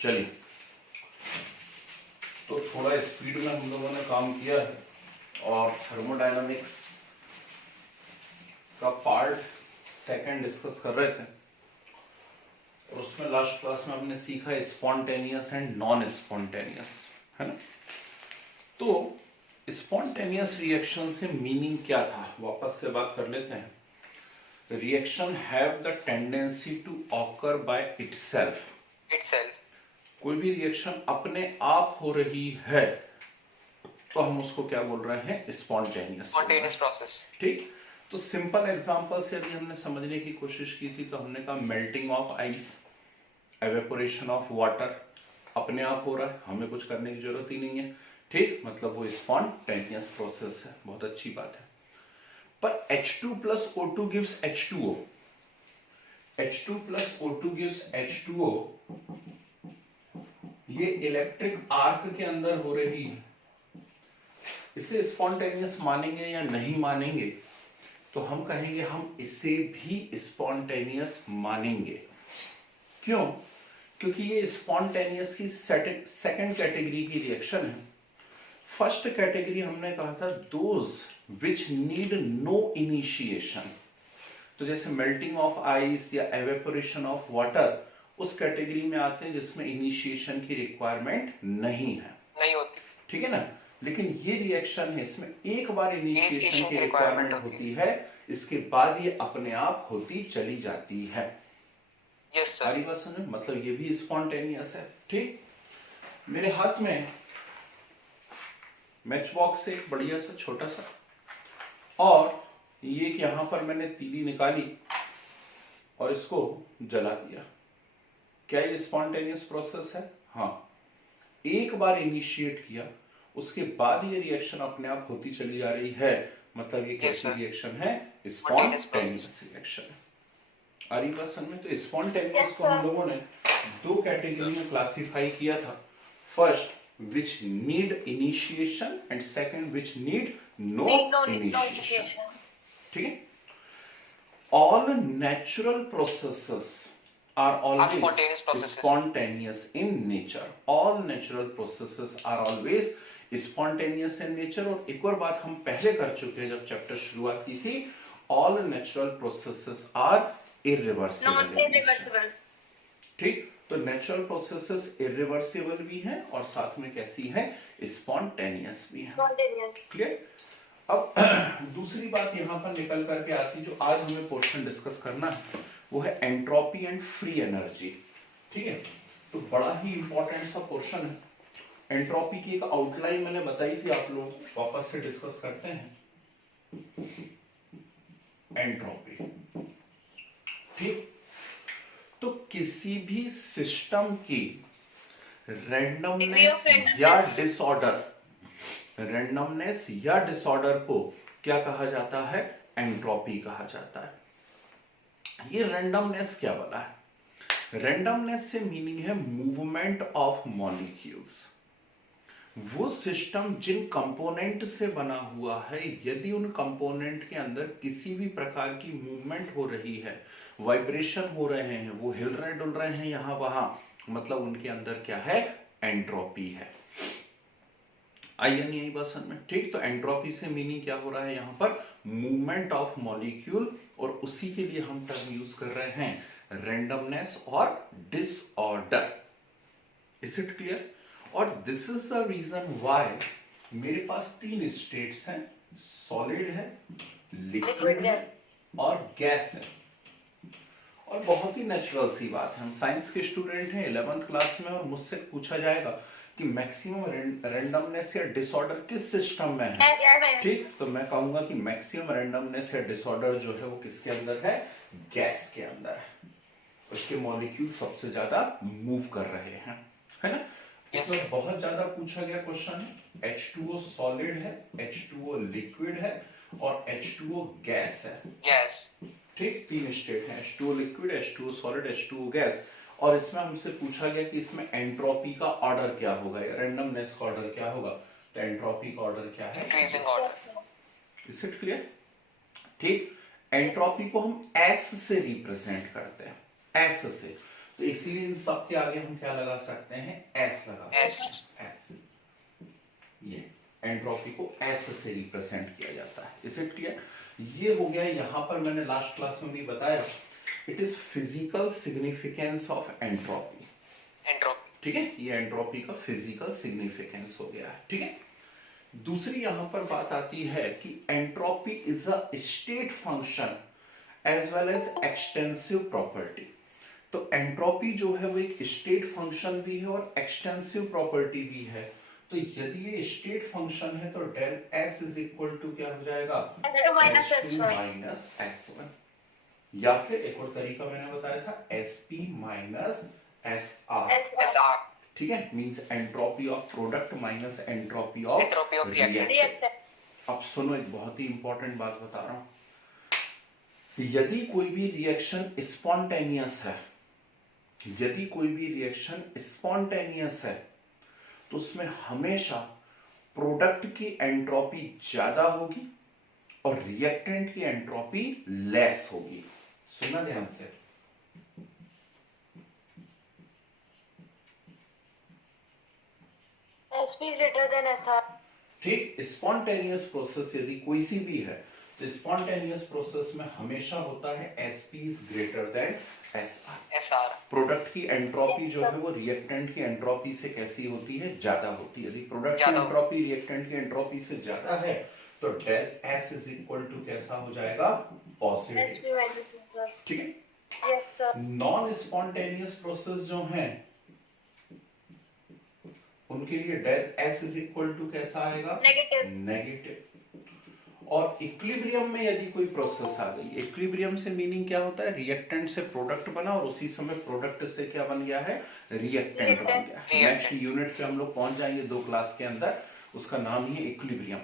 चलिए, तो थोड़ा स्पीड में हम लोगों ने काम किया है और थर्मोडायनामिक्स का पार्ट सेकंड डिस्कस कर रहे थे और उसमें लास्ट क्लास में हमने सीखा स्पॉन्टेनियस एंड नॉन स्पॉन्टेनियस, है ना। तो स्पॉन्टेनियस रिएक्शन से मीनिंग क्या था, वापस से बात कर लेते हैं। Reaction have the tendency to occur by itself. कोई भी रिएक्शन अपने आप हो रही है तो हम उसको क्या बोल रहे हैं, स्पॉन्टेनियस प्रोसेस। ठीक। तो सिंपल एग्जांपल से यदि हमने समझने की कोशिश की थी तो हमने कहा melting of ice, evaporation of water, अपने आप हो रहा है, हमें कुछ करने की जरूरत ही नहीं है, ठीक। मतलब वो स्पॉन्टेनियस प्रोसेस है, बहुत अच्छी बात है। पर H2 plus O2 gives H2O, H2 plus O2 gives H2O, ये इलेक्ट्रिक आर्क के अंदर हो रही है, इसे स्पॉन्टेनियस मानेंगे या नहीं मानेंगे, तो हम कहेंगे हम इसे भी स्पॉन्टेनियस मानेंगे। क्यों? क्योंकि ये स्पॉन्टेनियस की सेकंड कैटेगरी की रिएक्शन है। फर्स्ट कैटेगरी हमने कहा था those which need no initiation, तो जैसे मेल्टिंग ऑफ आइस या एवेपोरेशन ऑफ वाटर उस कैटेगरी में आते हैं जिसमें इनिशिएशन की रिक्वायरमेंट नहीं होती, ठीक है ना। लेकिन ये रिएक्शन है, इसमें एक बार इनिशिएशन की रिक्वायरमेंट होती है, इसके बाद ये अपने आप होती चली जाती है। Yes sir. सारी बात सुनो, मतलब ये भी स्पॉन्टेनियस है, ठीक। मेरे हाथ में मैच बॉक्स है एक बढ़िया सा छोटा सा, और ये यहां पर मैंने तीली निकाली और इसको जला दिया। क्या ये स्पॉन्टेनियस प्रोसेस है? हाँ, एक बार इनिशिएट किया उसके बाद ये रिएक्शन अपने आप होती चली जा रही है, मतलब ये कैसी रिएक्शन है, स्पॉन्टेनियस रिएक्शन है। आ रही बात समझ में? तो स्पॉन्टेनियस को हम लोगों ने दो कैटेगरी में क्लासिफाई किया था, first which need initiation and second which need no initiation, ठीक है। all natural processes are always spontaneous in nature, all natural processes are always spontaneous in nature। और एक और बात हम पहले कर चुके हैं जब चैप्टर शुरुआत की थी, all natural processes are irreversible, ठीक। तो नेचुरल प्रोसेसेस इरिवर्सिबल भी हैं और साथ में कैसी है, स्पॉन्टेनियस भी है, क्लियर। अब दूसरी बात यहां पर निकल करके आती, जो आज हमें पोर्शन डिस्कस करना है वो है एंट्रोपी एंड फ्री एनर्जी, ठीक है। तो बड़ा ही इंपॉर्टेंट सा पोर्शन है। एंट्रोपी की एक आउटलाइन मैंने बताई थी, आप लोग वापस से डिस्कस करते हैं। एंट्रोपी, ठीक। तो किसी भी सिस्टम की रैंडमनेस या डिसऑर्डर को क्या कहा जाता है, एंट्रोपी कहा जाता है। ये रैंडमनेस क्या वाला है? रैंडमनेस से मीनिंग है मूवमेंट ऑफ मॉलिक्यूल्स। वो सिस्टम जिन कंपोनेंट से बना हुआ है, यदि उन कंपोनेंट के अंदर किसी भी प्रकार की मूवमेंट हो रही है, वाइब्रेशन हो रहे हैं, वो हिल रहे डुल रहे हैं यहां वहां, मतलब उनके अंदर क्या है, एंट्रोपी है। आई नहीं आई बात समझ में, ठीक। तो एंट्रोपी से मीनिंग क्या हो रहा है यहां पर, मूवमेंट ऑफ मॉलिक्यूल, और उसी के लिए हम टर्म यूज कर रहे हैं रैंडमनेस और डिसऑर्डर। Is it clear? और this is the reason why मेरे पास तीन स्टेट्स हैं, सॉलिड है, लिक्विड है और गैस है। और बहुत ही नेचुरल सी बात है, हम साइंस के स्टूडेंट हैं 11th क्लास में, और मुझसे पूछा जाएगा कि मैक्सिमम रैंडमनेस या डिसऑर्डर किस सिस्टम में है, ठीक। तो मैं कहूंगा कि मैक्सिमम रैंडमनेस या डिसऑर्डर जो है वो किसके अंदर है, गैस के अंदर है। उसके मॉलिक्यूल सबसे ज्यादा मूव कर रहे हैं, है ना। इसमें बहुत ज्यादा पूछा गया क्वेश्चन है। H2O सॉलिड है, H2O लिक्विड है और H2O गैस है, गैस, ठीक। तीन स्टेट हैं, H2O liquid, H2O solid, H2O gas. और इसमें हमसे पूछा गया कि इसमें एंट्रोपी का ऑर्डर क्या होगा या रैंडमनेस का ऑर्डर क्या होगा। तो एंट्रोपी का ऑर्डर क्या है, increasing order. Is it clear? ठीक। एंट्रोपी को हम एस से रिप्रेजेंट करते हैं, एस से। तो इसीलिए इन सब के आगे हम क्या लगा सकते हैं, एस लगा सकते हैं, एस। ये एंट्रोपी को एस से रिप्रेजेंट किया जाता है। Is it clear? ये हो गया। यहां पर मैंने लास्ट क्लास में भी बताया, it is physical significance of entropy. ठीक है, ये एंट्रोपी का फिजिकल सिग्निफिकेंस हो गया है। ठीक है, दूसरी यहां पर बात आती है कि entropy is a state function as well as extensive property. तो एंट्रोपी जो है वो एक स्टेट फंक्शन भी है और एक्सटेंसिव प्रॉपर्टी भी है। तो यदि ये स्टेट फंक्शन है तो del S is equal to क्या हो जाएगा, S2 माइनस S1, या फिर एक और तरीका मैंने बताया था SP माइनस SR। ठीक है, means entropy of product minus entropy of reactant. अब सुनो, एक बहुत ही इंपॉर्टेंट बात बता रहा हूं। यदि कोई भी रिएक्शन स्पॉन्टेनियस है, यदि कोई भी रिएक्शन स्पॉन्टेनियस है, तो उसमें हमेशा प्रोडक्ट की एंट्रोपी ज्यादा होगी और रिएक्टेंट की एंट्रोपी लेस होगी। सुना ध्यान से। SP greater than SR। ठीक, स्पॉन्टेनियस प्रोसेस यदि कोई सी भी है तो स्पॉन्टेनियस प्रोसेस में हमेशा होता है SP is greater than SR। Product की एंट्रोपी जो है वो रिएक्टेंट की एंट्रोपी से कैसी होती है, ज्यादा होती है। यदि प्रोडक्ट की एंट्रोपी रिएक्टेंट की एंट्रोपी से ज्यादा है तो del S is equal to कैसा हो जाएगा, पॉजिटिव। ठीक है, नॉन स्पॉन्टेनियस प्रोसेस जो है उनके लिए del S is equal to कैसा आएगा, नेगेटिव। और इक्विलिब्रियम में यदि कोई प्रोसेस आ गई, इक्विलिब्रियम से मीनिंग क्या होता है, रिएक्टेंट से प्रोडक्ट बना और उसी समय प्रोडक्ट से क्या बन गया है, रिएक्टेंट बन गया। नेक्स्ट यूनिट पे हम लोग पहुंच जाएंगे 2 क्लास के अंदर, उसका नाम ही है इक्विलिब्रियम।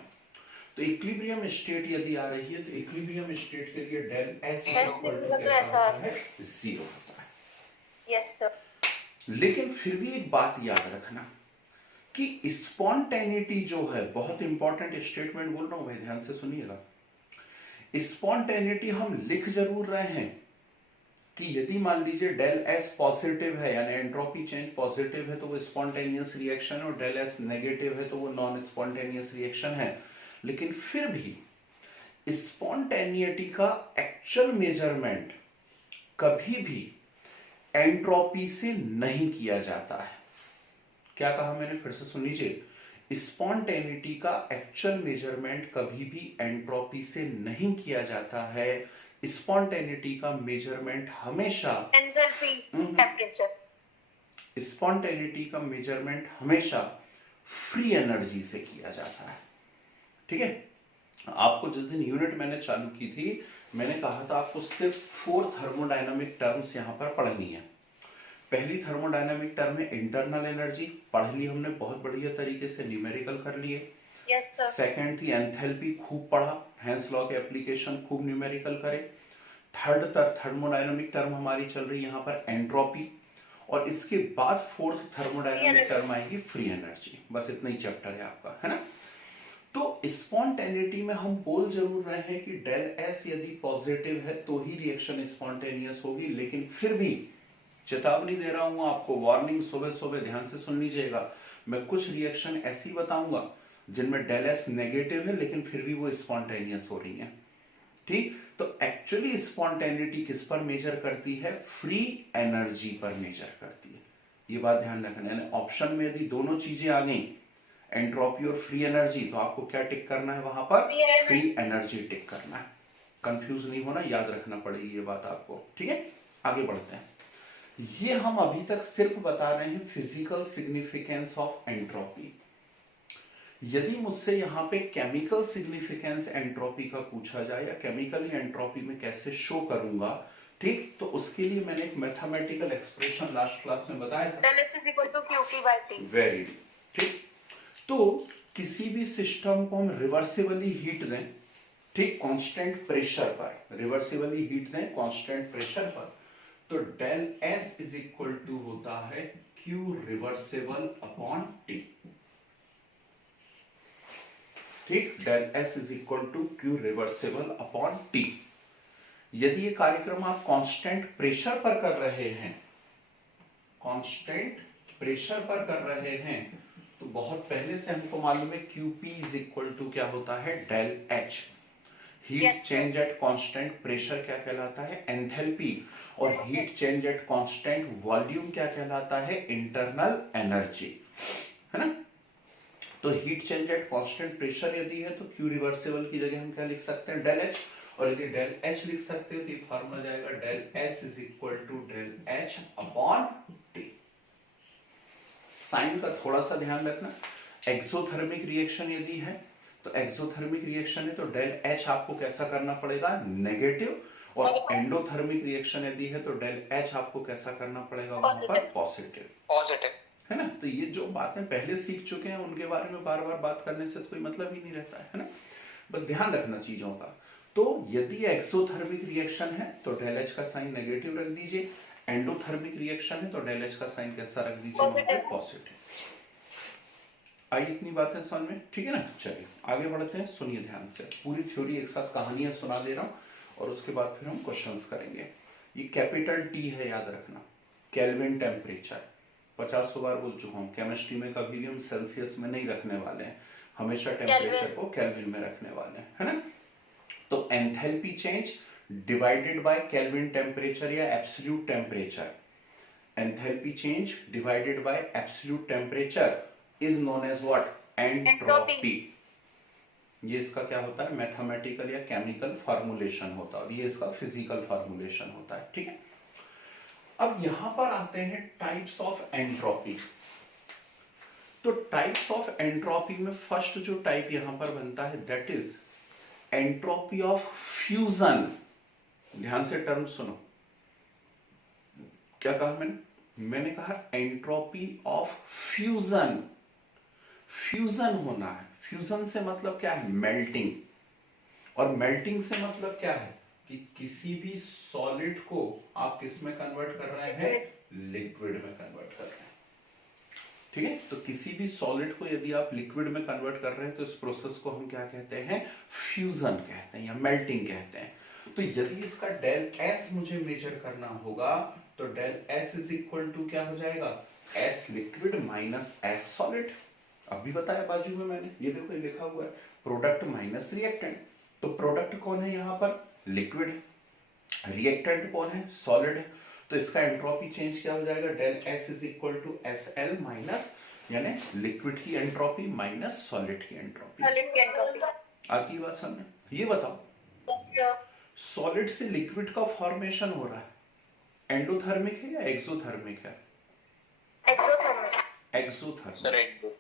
तो इक्विलिब्रियम स्टेट यदि आ रही है तो इक्विलिब्रियम स्टेट के लिए डेल S इक्वल टू कैसा होता है, 0 होता है। Yes sir. लेकिन फिर भी एक बात याद रखना कि स्पॉन्टेनिटी जो है, बहुत इंपॉर्टेंट स्टेटमेंट बोल रहा हूं मैं, ध्यान से सुनिएगा। स्पॉन्टेनिटी हम लिख जरूर रहे हैं कि यदि मान लीजिए डेल S पॉजिटिव है, यानी एंट्रोपी चेंज पॉजिटिव है तो वो स्पॉन्टेनियस रिएक्शन है, और डेल S नेगेटिव है तो वो नॉन स्पॉन्टेनियस रिएक्शन है। लेकिन फिर भी स्पॉन्टेनिटी का एक्चुअल मेजरमेंट कभी भी एंट्रोपी से नहीं किया जाता है। क्या कहा मैंने, फिर से सुन लीजिए। स्पॉन्टेनिटी का एक्चुअल मेजरमेंट कभी भी एंट्रोपी से नहीं किया जाता है। स्पॉन्टेनिटी का मेजरमेंट हमेशा एंथैल्पी, टेम्परेचर। स्पॉन्टेनिटी का मेजरमेंट हमेशा फ्री एनर्जी से किया जाता है। ठीक है, आपको जिस दिन यूनिट मैंने चालू की थी, मैंने कहा था आपको सिर्फ 4 थर्मोडायनामिक टर्म्स यहां पर पढ़नी है। पहली थर्मोडायनामिक टर्म है इंटरनल एनर्जी, पढ़ ली हमने बहुत बढ़िया तरीके से, न्यूमेरिकल कर लिए। सेकंड थी एंथैल्पी, खूब पढ़ा, हेंस लॉ के एप्लीकेशन खूब न्यूमेरिकल करे। थर्ड थर्मोडायनामिक टर्म हमारी चल रही है यहाँ पर एंट्रोपी, और इसके बाद फोर्थ थर्मोडायनामिक टर्म आएगी फ्री एनर्जी। बस इतना ही चैप्टर है आपका, है ना। तो स्पॉन्टेनिटी में हम बोल जरूर रहे हैं कि डेल S यदि पॉजिटिव है तो ही रिएक्शन स्पॉन्टेनियस होगी। लेकिन फिर भी चेतावनी दे रहा हूं आपको, वार्निंग, सुबह सुबह ध्यान से सुन लीजिएगा। मैं कुछ रिएक्शन ऐसी बताऊंगा जिनमें डेल S नेगेटिव है लेकिन फिर भी वो स्पॉन्टेनियस हो रही है। ठीक, तो एक्चुअली स्पॉन्टेनिटी किस पर मेजर करती है, फ्री एनर्जी पर मेजर करती है। ये बात ध्यान रखना। यानी ऑप्शन में यदि दोनों चीजें आ गई, एंट्रोपी और फ्री एनर्जी, तो आपको क्या टिक करना है वहां पर, फ्री एनर्जी टिक करना है। कंफ्यूज नहीं होना, याद रखना पड़ेगी ये बात आपको। ठीक है, आगे बढ़ते हैं। ये हम अभी तक सिर्फ बता रहे हैं फिजिकल सिग्निफिकेंस ऑफ एंट्रोपी। यदि मुझसे यहां पे केमिकल सिग्निफिकेंस एंट्रोपी का पूछा जाए, या केमिकली एंट्रोपी में कैसे शो करूंगा, ठीक, तो उसके लिए मैंने एक मैथमेटिकल एक्सप्रेशन लास्ट क्लास में बताया था। Very good. ठीक, तो किसी भी सिस्टम को हम रिवर्सिबली हीट दें, ठीक, कांस्टेंट प्रेशर पर, रिवर्सिबली हीट दें कांस्टेंट प्रेशर पर, तो del S is equal to होता है Q रिवर्सिबल अपॉन T। ठीक, del S is equal to Q reversible upon T। यदि ये कार्यक्रम आप कांस्टेंट प्रेशर पर कर रहे हैं कांस्टेंट प्रेशर पर कर रहे हैं तो बहुत पहले से हमको मालूम है QP इज इक्वल टू क्या होता है, del H। Heat Yes, sir. Change at constant pressure क्या कहलाता है, एंथैल्पी। और heat change at constant volume क्या कहलाता है, इंटरनल एनर्जी, है ना। तो heat change at constant pressure यदि है तो Q रिवर्सिबल की जगह हम क्या लिख सकते हैं, डेल H। और यदि डेल H लिख सकते हैं तो ये फॉर्मूला जाएगा del S is equal to del H upon T। Sign का थोड़ा सा ध्यान रखना, एक्सोथर्मिक रिएक्शन यदि है तो एक्सोथर्मिक रिएक्शन है तो डेल H आपको कैसा करना पड़ेगा, नेगेटिव। और एंडोथर्मिक रिएक्शन यदि है तो डेल H आपको कैसा करना पड़ेगा वहां पर, पॉजिटिव। पॉजिटिव, है ना। तो ये जो बातें पहले सीख चुके हैं उनके बारे में बार बार बात करने से तो कोई मतलब ही नहीं रहता है ना। बस ध्यान रखना चीजों का। तो यदि एक्सोथर्मिक रिएक्शन है तो डेल H का साइन नेगेटिव रख दीजिए, एंडोथर्मिक रिएक्शन है तो डेल H का साइन कैसा रख दीजिए, वहां पे पॉजिटिव। आई इतनी बातें समझ में, ठीक है ना। चलिए आगे बढ़ते हैं, सुनिए ध्यान से। पूरी थ्योरी एक साथ कहानियां सुना दे रहा हूं और उसके बाद फिर हम क्वेश्चंस करेंगे। ये कैपिटल T है, याद रखना, केल्विन टेम्परेचर। 50 बार बोल चुका हूं, केमिस्ट्री में कभी भी हम सेल्सियस में नहीं रखने वाले हैं, हमेशा टेम्परेचर को केल्विन में रखने वाले हैं, है ना। तो enthalpy change divided by kelvin temperature या absolute temperature, enthalpy change divided by absolute temperature is known as what, entropy. ये इसका क्या होता है, मैथमेटिकल या केमिकल फॉर्मूलेशन होता है, ये इसका फिजिकल फॉर्मूलेशन होता है, ठीक है। अब यहां पर आते हैं टाइप्स ऑफ एंट्रोपी। तो टाइप्स ऑफ एंट्रोपी में फर्स्ट जो टाइप यहां पर बनता है that is entropy of fusion. ध्यान से टर्म सुनो, क्या कहा मैंने कहा एंट्रोपी ऑफ फ्यूजन। फ्यूजन होना है, फ्यूजन से मतलब क्या है, मेल्टिंग। और मेल्टिंग से मतलब क्या है कि किसी भी सॉलिड को आप किस में कन्वर्ट कर रहे हैं, लिक्विड में कन्वर्ट कर रहे हैं, ठीक है। तो किसी भी सॉलिड को यदि आप लिक्विड में कन्वर्ट कर रहे हैं तो इस प्रोसेस को हम क्या कहते हैं, फ्यूजन कहते हैं या मेल्टिंग कहते हैं। तो यदि इसका डेल S मुझे मेजर करना होगा तो del S is equal to क्या हो जाएगा, S liquid minus S solid. अभी बताया बाजू में मैंने, ये देखो ये लिखा हुआ है, प्रोडक्ट माइनस रिएक्टेंट। तो प्रोडक्ट कौन है यहाँ पर, लिक्विड, रिएक्टेंट कौन है, सॉलिड है। तो इसका एंट्रोपी चेंज क्या हो जाएगा, del S is equal to SL minus, यानी लिक्विड की एंट्रोपी माइनस सॉलिड की एंट्रोपी। आती बात समझ। ये बताओ, सॉलिड से लिक्विड का फॉर्मेशन हो रहा है, एंडोथर्मिक है या एक्सोथर्मिक है, एक्सोथर्मिक।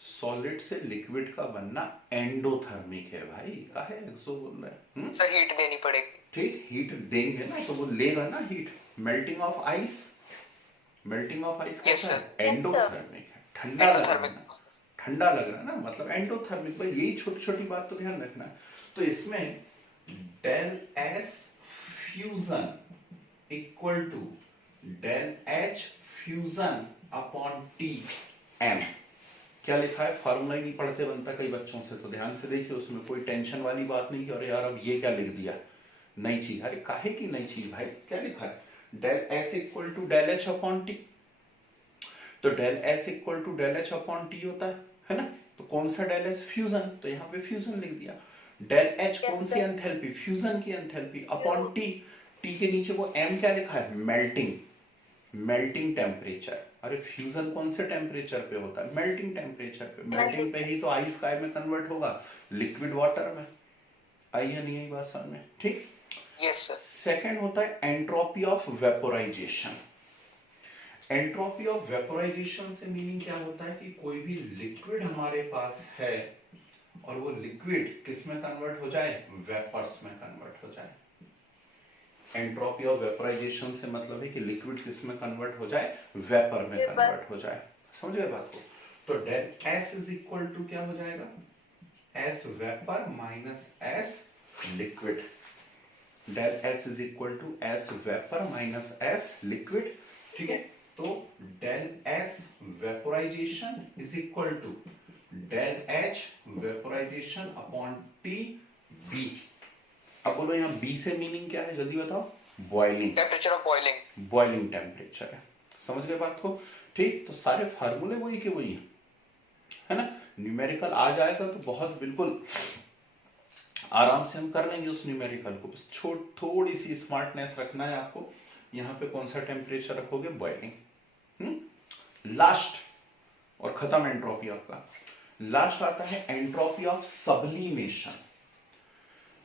सॉलिड से लिक्विड का बनना एंडोथर्मिक है भाई, काहे एक्सो बोल रहे हैं, सर हीट देनी पड़ेगी। ठीक, हीट देंगे ना तो वो लेगा ना heat. Melting of ice, melting of ice कैसा है, एंडोथर्मिक है, ठंडा लग रहा है ना, ठंडा लग रहा है ना, मतलब एंडोथर्मिक। भाई यही छोटी छोटी बात तो ध्यान रखना। तो इसमें del S fusion equal to del H fusion upon T M। क्या लिखा है, फॉर्मूला ही नहीं पढ़ते बनता कई बच्चों से, तो ध्यान से देखिए, उसमें कोई टेंशन वाली बात नहीं कि अरे यार अब ये क्या लिख दिया, नई चीज। अरे काहे की नई चीज भाई, क्या लिखा है, del S equal to del H upon T। तो del S equal to del H upon T होता है ना। तो कौन सा डेल S, फ्यूजन, तो यहाँ पे फ्यूजन लिख दिया। डेल H कौन सी एंथैल्पी, फ्यूजन की एंथैल्पी, अपॉन T, T के नीचे वो M क्या लिखा है, मेल्टिंग, मेल्टिंग टेम्परेचर। अरे फ्यूजन कौन से टेम्परेचर पे होता है, मेल्टिंग टेम्परेचर पे। मेल्टिंग पे ही तो आइस काय में कन्वर्ट होगा, लिक्विड वाटर में। आई या नहीं आई बात समझ में, ठीक। Yes sir. सेकंड होता है entropy of vaporisation. Entropy of vaporisation से मीनिंग क्या होता है कि कोई भी लिक्विड हमारे पास है और वो लिक्विड किस में कन्वर्ट हो जाए, वेपर्स में कन्वर्ट हो जाए। एंट्रोपी ऑफ वेपोराइजेशन से मतलब है कि लिक्विड किस में कन्वर्ट हो जाए, वेपर में कन्वर्ट हो जाए। समझ गए बात को। तो del S is equal to क्या हो जाएगा, S vapour minus S liquid. Del S is equal to S vapour minus S liquid, ठीक है। तो del S vaporisation is equal to del H vaporisation upon T B। अब बोलो यहाँ B से मीनिंग क्या है, जल्दी बताओ, boiling, temperature of boiling, boiling temperature है। समझ गए बात को? ठीक, तो सारे फार्मूले वही के वही है ना। न्यूमेरिकल आ जाएगा तो बहुत बिल्कुल आराम से हम कर लेंगे उस न्यूमेरिकल को। बस थोड़ी सी स्मार्टनेस रखना है आपको। यहाँ पे कौन सा टेम्परेचर रखोगे? बॉइलिंग। लास्ट और खत्म एंट्रोपी आपका। लास्ट आता है एंट्रोपी ऑफ सब्लिमेशन।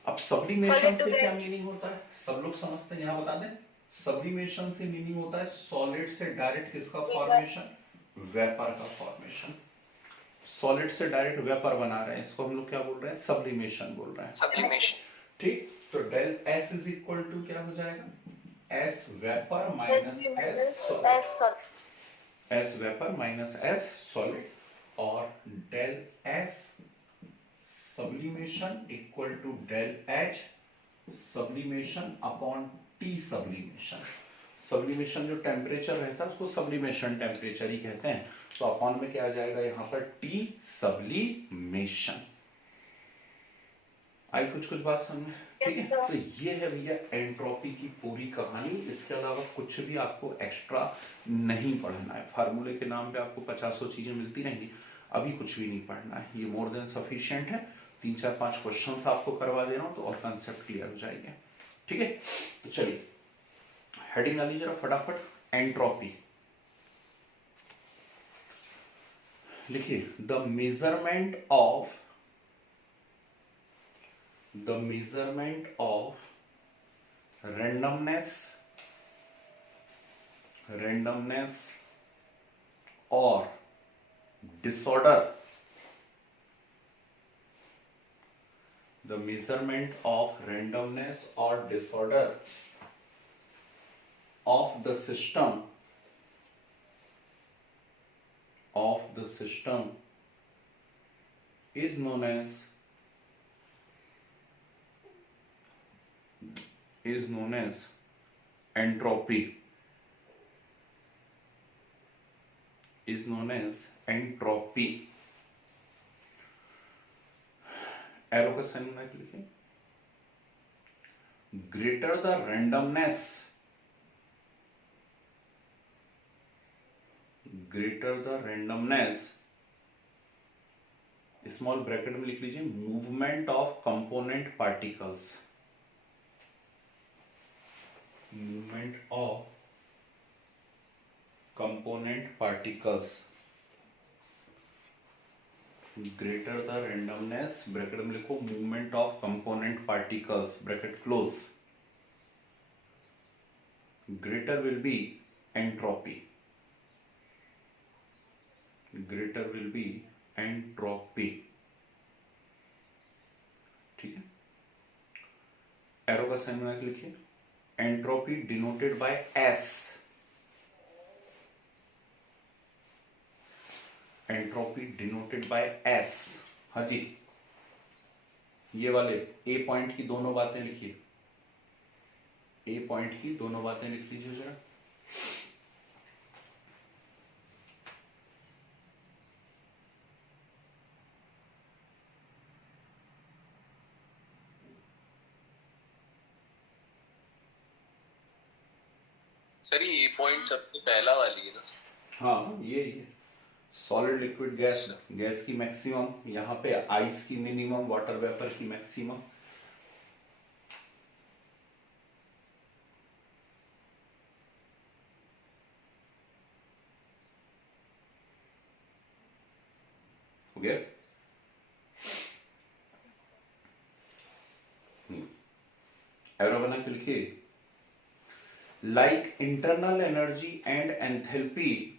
अब सब्लिमेशन से क्या मीनिंग होता है? सब लोग समझते हैं, यहाँ बता दें। सब्लिमेशन से मीनिंग होता है सॉलिड से डायरेक्ट किसका फॉर्मेशन? वेपर का फॉर्मेशन। सॉलिड से डायरेक्ट वेपर बना रहे हैं, इसको हम लोग क्या बोल रहे हैं? सब्लिमेशन बोल रहे हैं। सब्लिमेशन। ठीक, तो del S is equal to क्या हो जाएगा? S vapour minus S solid. S vapour minus S solid, और del S sublimation equal to del H sublimation upon T sublimation. Sublimation जो टेम्परेचर रहता है उसको सब्लिमेशन टेम्परेचर ही कहते हैं। तो अपॉन में क्या आ जाएगा यहाँ पर? T sublimation. आई कुछ बात समझ? ठीक है, तो ये है भैया एंट्रोपी की पूरी कहानी। इसके अलावा कुछ भी आपको एक्स्ट्रा नहीं पढ़ना है। फार्मूले के नाम पे आपको 50 चीजें मिलती रहेंगी, अभी कुछ भी नहीं पढ़ना है। ये मोर देन सफिशिएंट है। 3-4-5 क्वेश्चंस आपको करवा दे रहा हूं तो और कंसेप्ट क्लियर हो जाएंगे। ठीक है, तो चलिए हेडिंग डालिए जरा फटाफट। एंट्रोपी लिखिए। The measurement of randomness or disorder, the measurement of randomness or disorder of the system is known as entropy. Arrow का साइन बना के लिखिए। Greater the randomness, small bracket में लिख लीजिए, movement of component particles. Greater the randomness, bracket में लिखो, movement of component particles, bracket close. Greater will be entropy. ठीक है, एरो का साइन बना के लिखिए। Entropy denoted by S. हाँ जी, ये वाले ए पॉइंट की दोनों बातें लिखिए। लिख लीजिए जरा। सर ये पॉइंट सबसे पहला वाली है ना? हाँ, ये सॉलिड लिक्विड गैस की मैक्सिमम, यहाँ पे आइस की मिनिमम, वाटर वेपर की मैक्सिमम। हो गया? एरो बना के लिखिए। Like internal energy and enthalpy,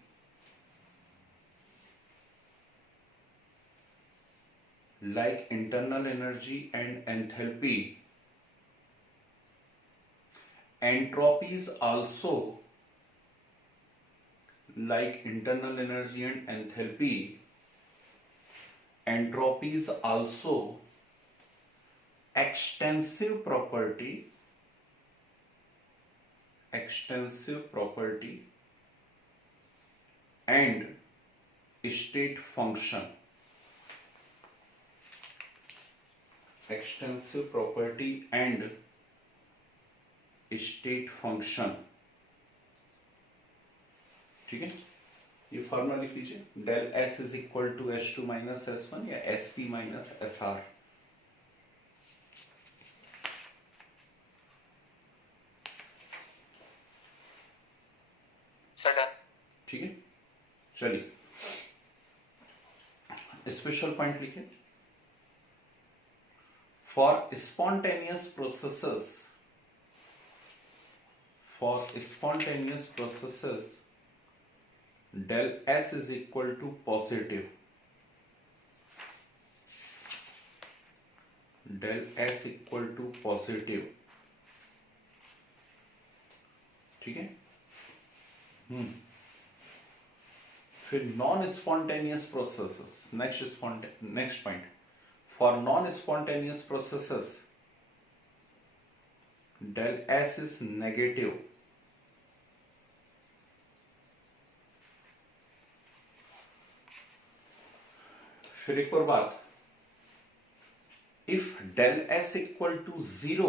entropies also, extensive property and state function. ठीक है, ये फॉर्मूला लिख लीजिए, del S is equal to H2 minus S1 या SP माइनस SR। ठीक है, चलिए स्पेशल पॉइंट लिखिए, for spontaneous processes del S is equal to positive, del S equal to positive, ठीक है। फिर non spontaneous processes, next point, for non spontaneous processes del S is negative, फिर एक और बात, if del S equal to 0,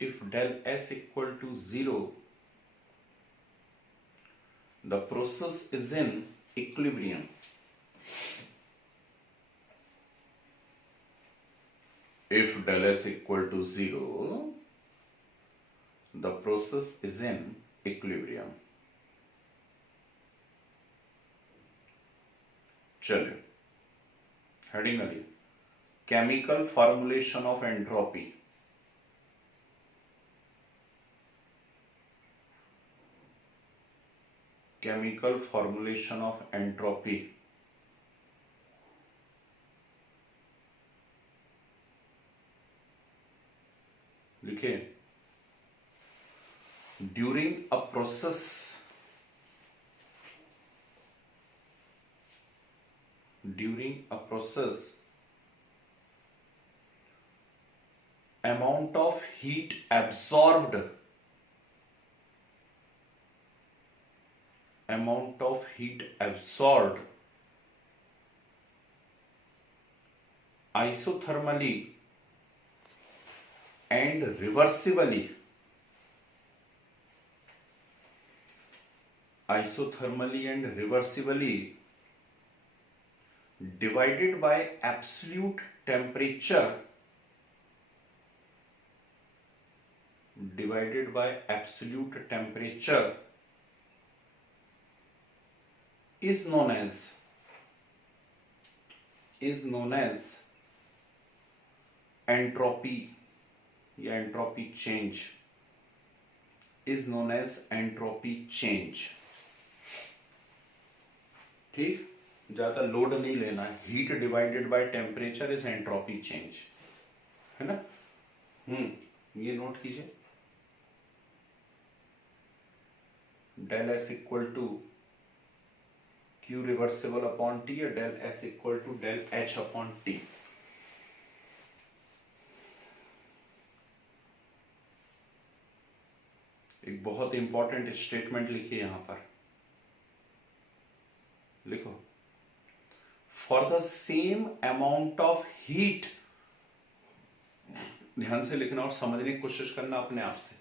if del S equal to 0, the process is in equilibrium. If del S equal to 0, the process is in equilibrium. चलिए heading आइए, chemical formulation of entropy. Chemical formulation of entropy, लिखिए, during a process, amount of heat absorbed, isothermally and reversibly, divided by absolute temperature, is known as entropy या entropy change, is known as entropy change। ठीक, ज्यादा load नहीं लेना है, heat divided by temperature is entropy change, है ना। ये note कीजिए, del S equal to Q reversible upon T या del S equal to del H upon T. एक बहुत इंपॉर्टेंट स्टेटमेंट लिखिए यहां पर, लिखो, for the same amount of heat, ध्यान से लिखना और समझने की कोशिश करना अपने आप से,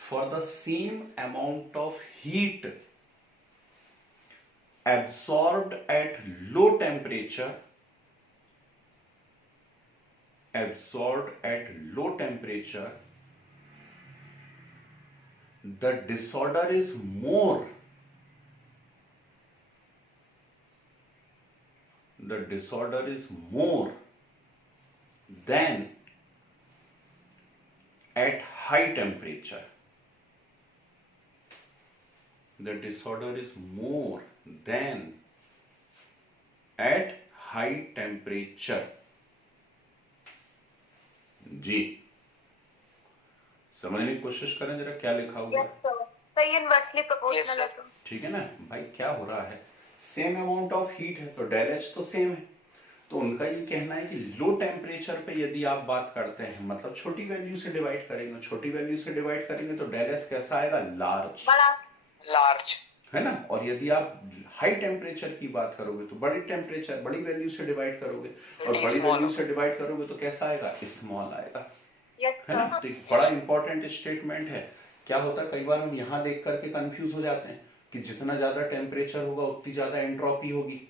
for the same amount of heat absorbed at low temperature, the disorder is more, than at high temperature. The disorder is more than at high temperature। जी, समझने की कोशिश करें जरा क्या लिखा हुआ है। तो ये इनवर्सली प्रोपोर्शनल है, ठीक है ना भाई, क्या हो रहा है, सेम अमाउंट ऑफ हीट है तो डेल एच तो सेम है, तो उनका ये कहना है कि लो टेम्परेचर पे यदि आप बात करते हैं, मतलब छोटी वैल्यू से डिवाइड करेंगे, तो डेल एच कैसा आएगा, लार्ज, है ना। और यदि आप हाई टेम्परेचर की बात करोगे तो बड़ी वैल्यू से डिवाइड करोगे, और बड़ी वैल्यू से डिवाइड करोगे तो कैसा आएगा, स्मॉल आएगा, है ना। तो एक बड़ा इंपॉर्टेंट स्टेटमेंट है क्या होता है, कई बार हम यहां देख करके कंफ्यूज हो जाते हैं कि जितना ज्यादा टेम्परेचर होगा उतनी ज्यादा एंट्रोपी होगी,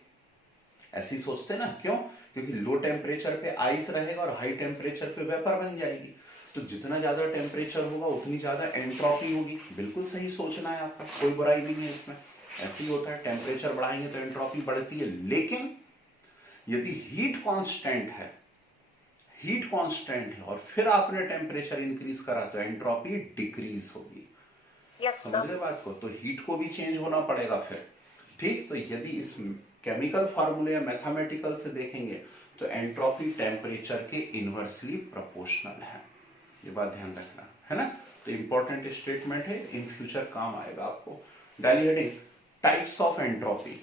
ऐसी सोचते हैं ना, क्यों? क्योंकि लो टेम्परेचर पे आइस रहेगा और हाई टेम्परेचर पे वेपर बन जाएगी, तो जितना ज्यादा टेम्परेचर होगा उतनी ज्यादा एंट्रोपी होगी। बिल्कुल सही सोचना है आपका, कोई बुराई नहीं है इसमें, ऐसे ही होता है, टेम्परेचर बढ़ाएंगे तो एंट्रोपी बढ़ती है। लेकिन यदि हीट कांस्टेंट है, हीट कांस्टेंट है और फिर आपने टेम्परेचर इंक्रीज करा तो एंट्रोपी डिक्रीज होगी। यस समझ सर। गए बात को? तो हीट को भी चेंज होना पड़ेगा फिर, ठीक। तो यदि इस केमिकल फार्मूले या मैथमेटिकल से देखेंगे तो एंट्रोपी टेम्परेचर के इनवर्सली प्रोपोर्शनल है, ये बात ध्यान रखना है ना। तो इंपॉर्टेंट स्टेटमेंट है, इन फ्यूचर काम आएगा आपको। Daily heading, types of entropy,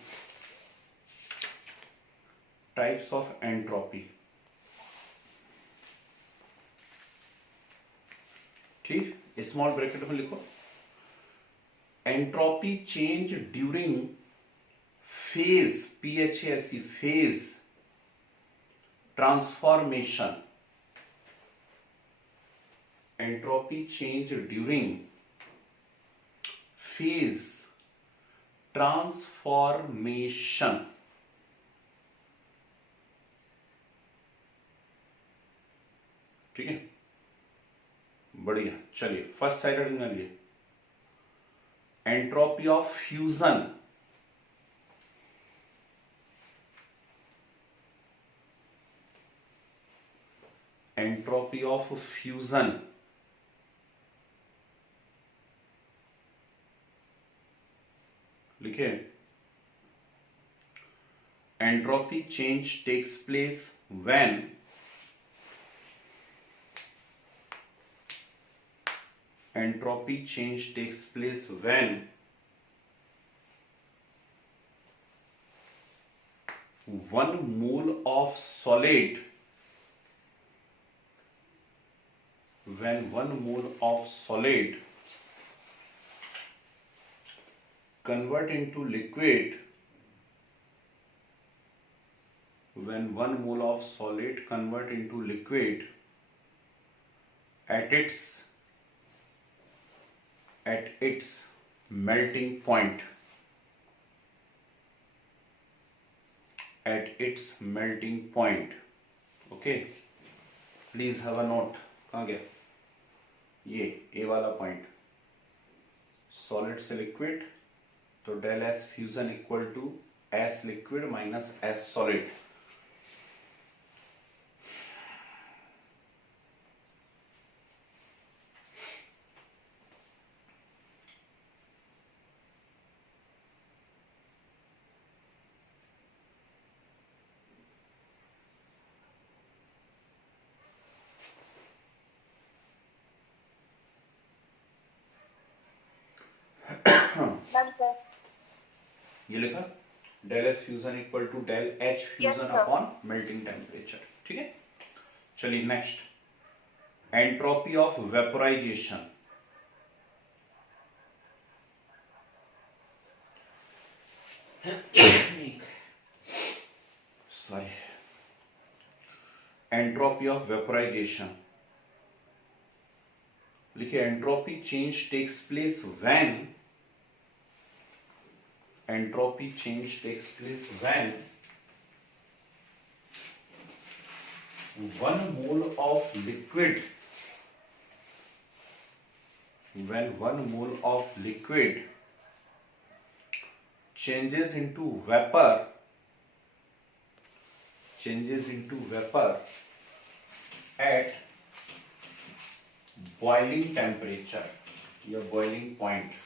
types of entropy, ठीक। स्मॉल ब्रैकेट में लिखो, entropy change during phase, PHASE, phase transformation, entropy change during phase transformation, ठीक है, बढ़िया। चलिए फर्स्ट साइड हेडिंग में लिए, entropy of fusion, entropy of fusion, लिखे, entropy change takes place when entropy change takes place when one mole of solid, when one mole of solid convert into liquid, when one mole of solid convert into liquid at its melting point, at its melting point, okay, please have a note, कहाँ गया ये A वाला point, solid से liquid, तो del S fusion equal to S liquid minus S solid, ये लिखा, del S fusion equal to del H fusion upon melting temperature, ठीक है। चलिए next, entropy of vaporisation, sorry, entropy of vaporisation, लिखिए, entropy change takes place when, entropy change takes place when one mole of liquid, when one mole of liquid changes into vapor, changes into vapor at boiling temperature या boiling point,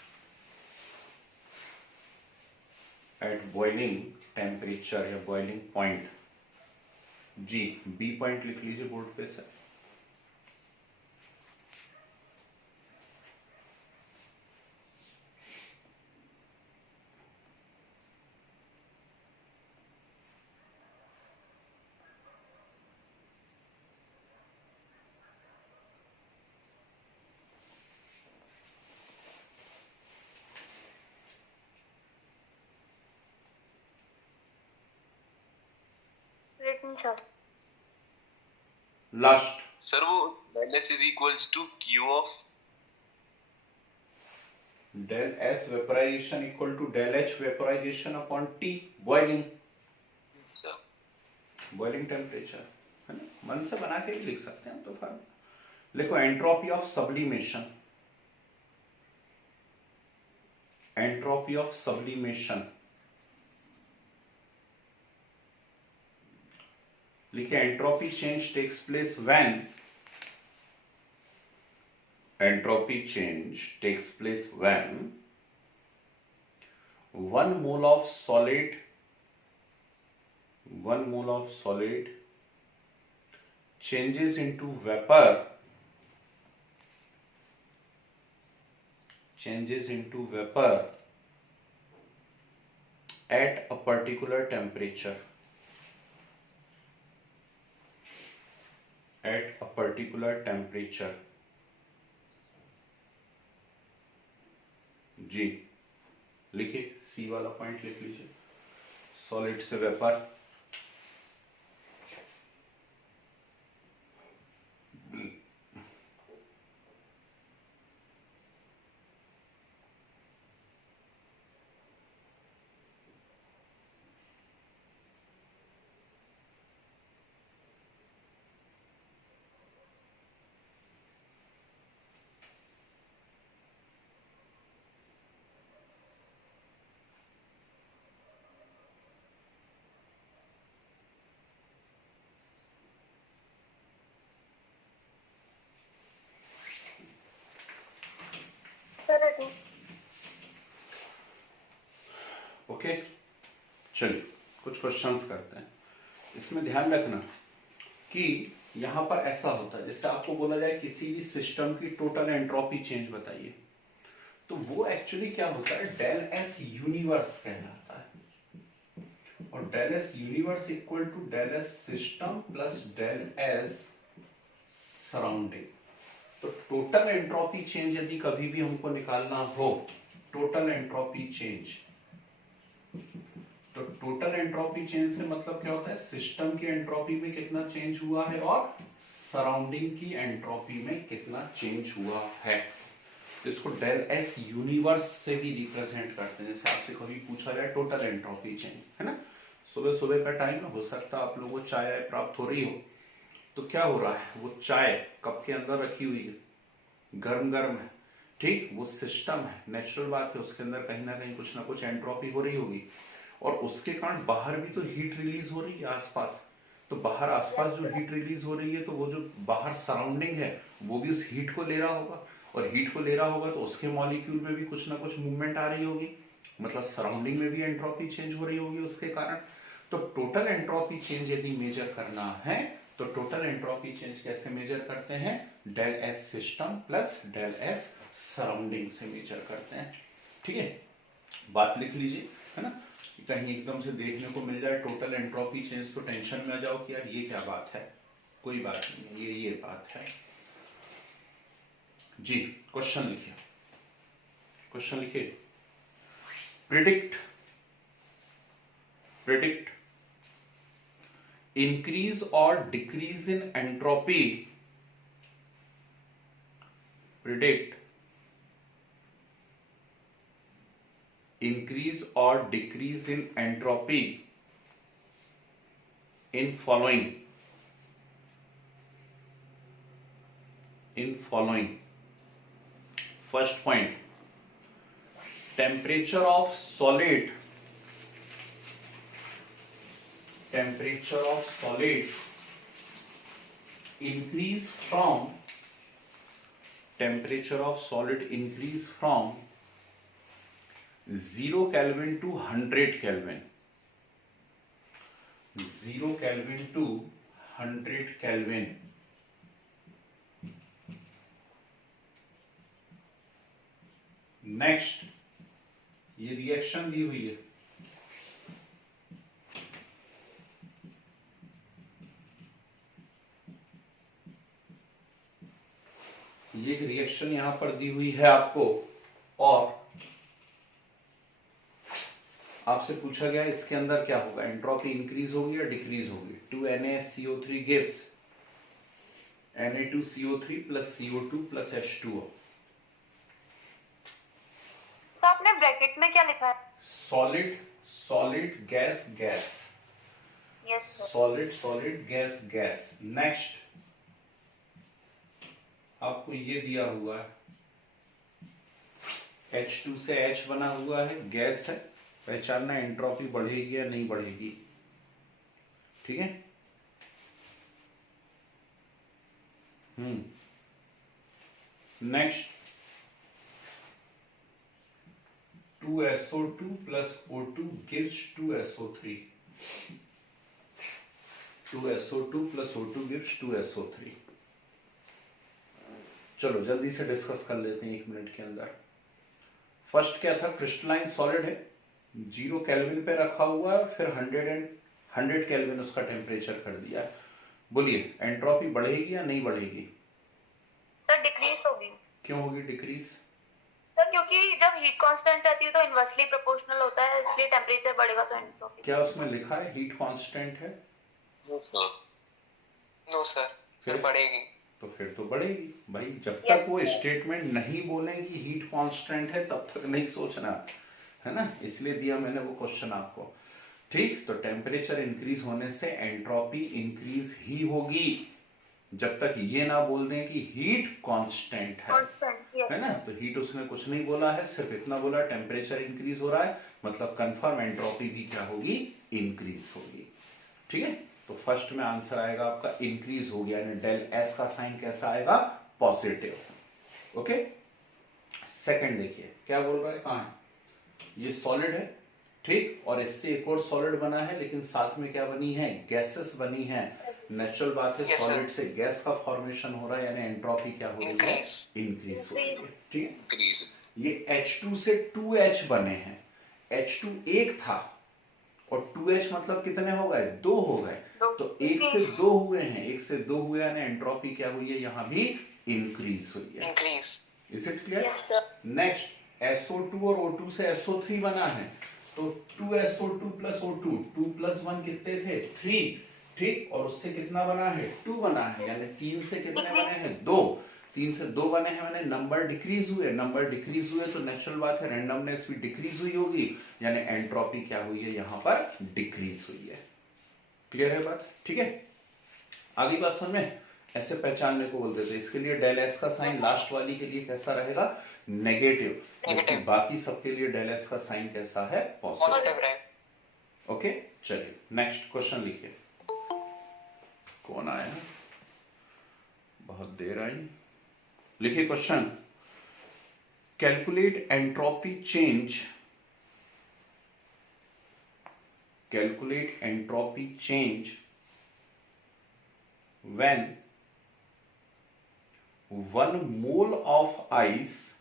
at boiling temperature या boiling point, जी B point लिख लीजिए board पे sir, sir. Last, sir वो LS is equals to Q of del S vaporisation equal to del H vaporisation upon T boiling, boiling temperature है ना, मन से बना के भी लिख सकते हैं तो फार्मूला लिखो। Entropy of sublimation, entropy of sublimation लिखिए। Entropy change takes place when, entropy change takes place when 1 mole of solid, 1 mole of solid changes into vapor, changes into vapor at a particular temperature, at a particular temperature। जी लिखिए, सी वाला point लिख लीजिए। Solid से vapour, sir rating. Okay. चलिए कुछ questions करते हैं। इसमें ध्यान रखना कि यहां पर ऐसा होता है, जैसे आपको बोला जाए किसी भी सिस्टम की टोटल एंट्रोपी चेंज बताइए, तो वो एक्चुअली क्या होता है, डेल एस यूनिवर्स कहलाता है। और del S universe equal to del S system plus del S surrounding. तो टोटल एंट्रोपी चेंज यदि कभी भी हमको निकालना हो, टोटल एंट्रोपी चेंज, तो टोटल एंट्रोपी चेंज से मतलब क्या होता है, सिस्टम की एंट्रोपी में कितना चेंज हुआ है और सराउंडिंग की एंट्रोपी में कितना चेंज हुआ है। तो इसको डेल एस यूनिवर्स से भी रिप्रेजेंट करते हैं। जैसे आपसे कभी पूछा जाए टोटल एंट्रोपी चेंज, है ना, सुबह सुबह का टाइम हो सकता है आप लोगों को चाय प्राप्त हो रही हो, तो क्या हो रहा है, वो चाय कप के अंदर रखी हुई है, गर्म गर्म है, ठीक, वो सिस्टम है, नेचुरल बात है, उसके अंदर कहीं ना कहीं कुछ ना कुछ एंट्रोपी हो रही होगी, और उसके कारण बाहर भी तो हीट रिलीज हो रही है आसपास। तो बाहर आसपास जो हीट रिलीज हो रही है, तो वो जो बाहर सराउंडिंग है वो भी उस हीट को ले रहा होगा, और हीट को ले रहा होगा तो उसके मॉलिक्यूल में भी कुछ ना कुछ मूवमेंट आ रही होगी, मतलब सराउंडिंग में भी एंट्रोपी चेंज हो रही होगी उसके कारण। तो टोटल एंट्रोपी चेंज यदि मेजर करना है, तो टोटल एंट्रोपी चेंज कैसे मेजर करते हैं, del S system plus del S surrounding से मेजर करते हैं। ठीक है, बात लिख लीजिए, है ना, कहीं एकदम से देखने को मिल जाए टोटल एंट्रोपी चेंज तो टेंशन में आ जाओ कि यार ये क्या बात है, कोई बात नहीं, ये बात है। जी क्वेश्चन लिखिए, क्वेश्चन लिखिए। Predict increase or decrease in entropy, predict increase or decrease in entropy in following first point, temperature of solid increase from 0 Kelvin to 100 Kelvin, 0 Kelvin to 100 Kelvin। Next, ये रिएक्शन दी हुई है, ये reaction यहां पर दी हुई है आपको, और आपसे पूछा गया इसके अंदर क्या होगा, एंट्रोपी इंक्रीज होगी या डिक्रीज होगी। 2NaCO3 gives Na2CO3 plus CO2 plus H2O। Bracket में क्या लिखा है? Solid solid gas gas, yes sir. Solid solid gas gas. Next आपको ये दिया हुआ है, H2 से H बना हुआ है, गैस है, पहचानना एंट्रोपी बढ़ेगी या नहीं बढ़ेगी। ठीक है। Next 2SO2 plus O2 gives 2SO3, 2SO2 plus O2 gives 2SO3। चलो जल्दी से डिस्कस कर लेते हैं 1 मिनट के अंदर। फर्स्ट क्या था, क्रिस्टलाइन सॉलिड है, 0 केल्विन पे रखा हुआ है, फिर 100 केल्विन उसका टेम्परेचर कर दिया है। बोलिए एंट्रोपी बढ़ेगी या नहीं बढ़ेगी? सर डिक्रीज होगी। क्यों होगी डिक्रीज? सर क्योंकि जब हीट कांस्टेंट रहती है तो इनवर्सली प्रोपोर्शनल होता है, इसलिए टेम्परेचर बढ़ेगा तो एंट्रोपी। क्या उसमें लिखा है हीट कांस्टेंट है? नो सर, फिर बढ़ेगी। तो फिर तो बढ़ेगी भाई, जब Yes. तक वो स्टेटमेंट नहीं बोले कि हीट कांस्टेंट है तब तक नहीं सोचना है ना, इसलिए दिया मैंने वो क्वेश्चन आपको। ठीक, तो टेम्परेचर इंक्रीज होने से एंट्रोपी इंक्रीज ही होगी, जब तक ये ना बोल दें कि हीट कांस्टेंट है ना। तो हीट उसने कुछ नहीं बोला है, सिर्फ इतना बोला टेम्परेचर इंक्रीज हो रहा है, मतलब कंफर्म एंट्रोपी भी क्या होगी, इंक्रीज होगी। ठीक है, तो फर्स्ट में आंसर आएगा आपका इंक्रीज हो गया, यानी डेल एस का साइन कैसा आएगा, पॉजिटिव। ओके, सेकंड देखिए क्या बोल रहा है, कहां है ये, सॉलिड है ठीक, और इससे एक और सॉलिड बना है, लेकिन साथ में क्या बनी है, गैसेस बनी है। नेचुरल बात है, Yes, सॉलिड से गैस का फॉर्मेशन हो रहा है, यानी एंट्रोपी क्या हो रही है, इंक्रीज हो रही है। ठीक है, इंक्रीज। ये H2 से 2H बने हैं, H2 एक था और 2H मतलब कितने हो गए, 2 हो गए, तो 1 से 2 हुए हैं, 1 से 2 हुए यानी एंट्रोपी क्या हुई है, यहां भी इंक्रीज हुई है। Increase. Is it clear? Yes sir. Next SO2 और O2 से SO3 बना है, तो 2SO2 प्लस O2, 2 प्लस 1 कितने थे, 3 ठीक, और उससे कितना बना है, 2 बना है, यानी 3 से कितने बने हैं, 2, 3 से 2 बने हैं, यानी नंबर डिक्रीज हुए, नंबर डिक्रीज हुए तो नेचुरल बात है रैंडमनेस भी डिक्रीज हुई होगी, यानी एंट्रोपी क्या हुई है, यहां पर डिक्रीज हुई है। क्लियर है बात? ठीक है, आगे बात समझ में, ऐसे पहचानने को बोलते थे। इसके लिए डेल एस का साइन लास्ट वाली के लिए कैसा रहेगा, नेगेटिव, जबकि बाकी सबके लिए डेल एस का साइन कैसा है, पॉजिटिव। ओके, चलिए नेक्स्ट क्वेश्चन लिखिए। कौन आया, बहुत देर आई, लिखिए question, calculate entropy change, calculate entropy change when 1 mole of ice,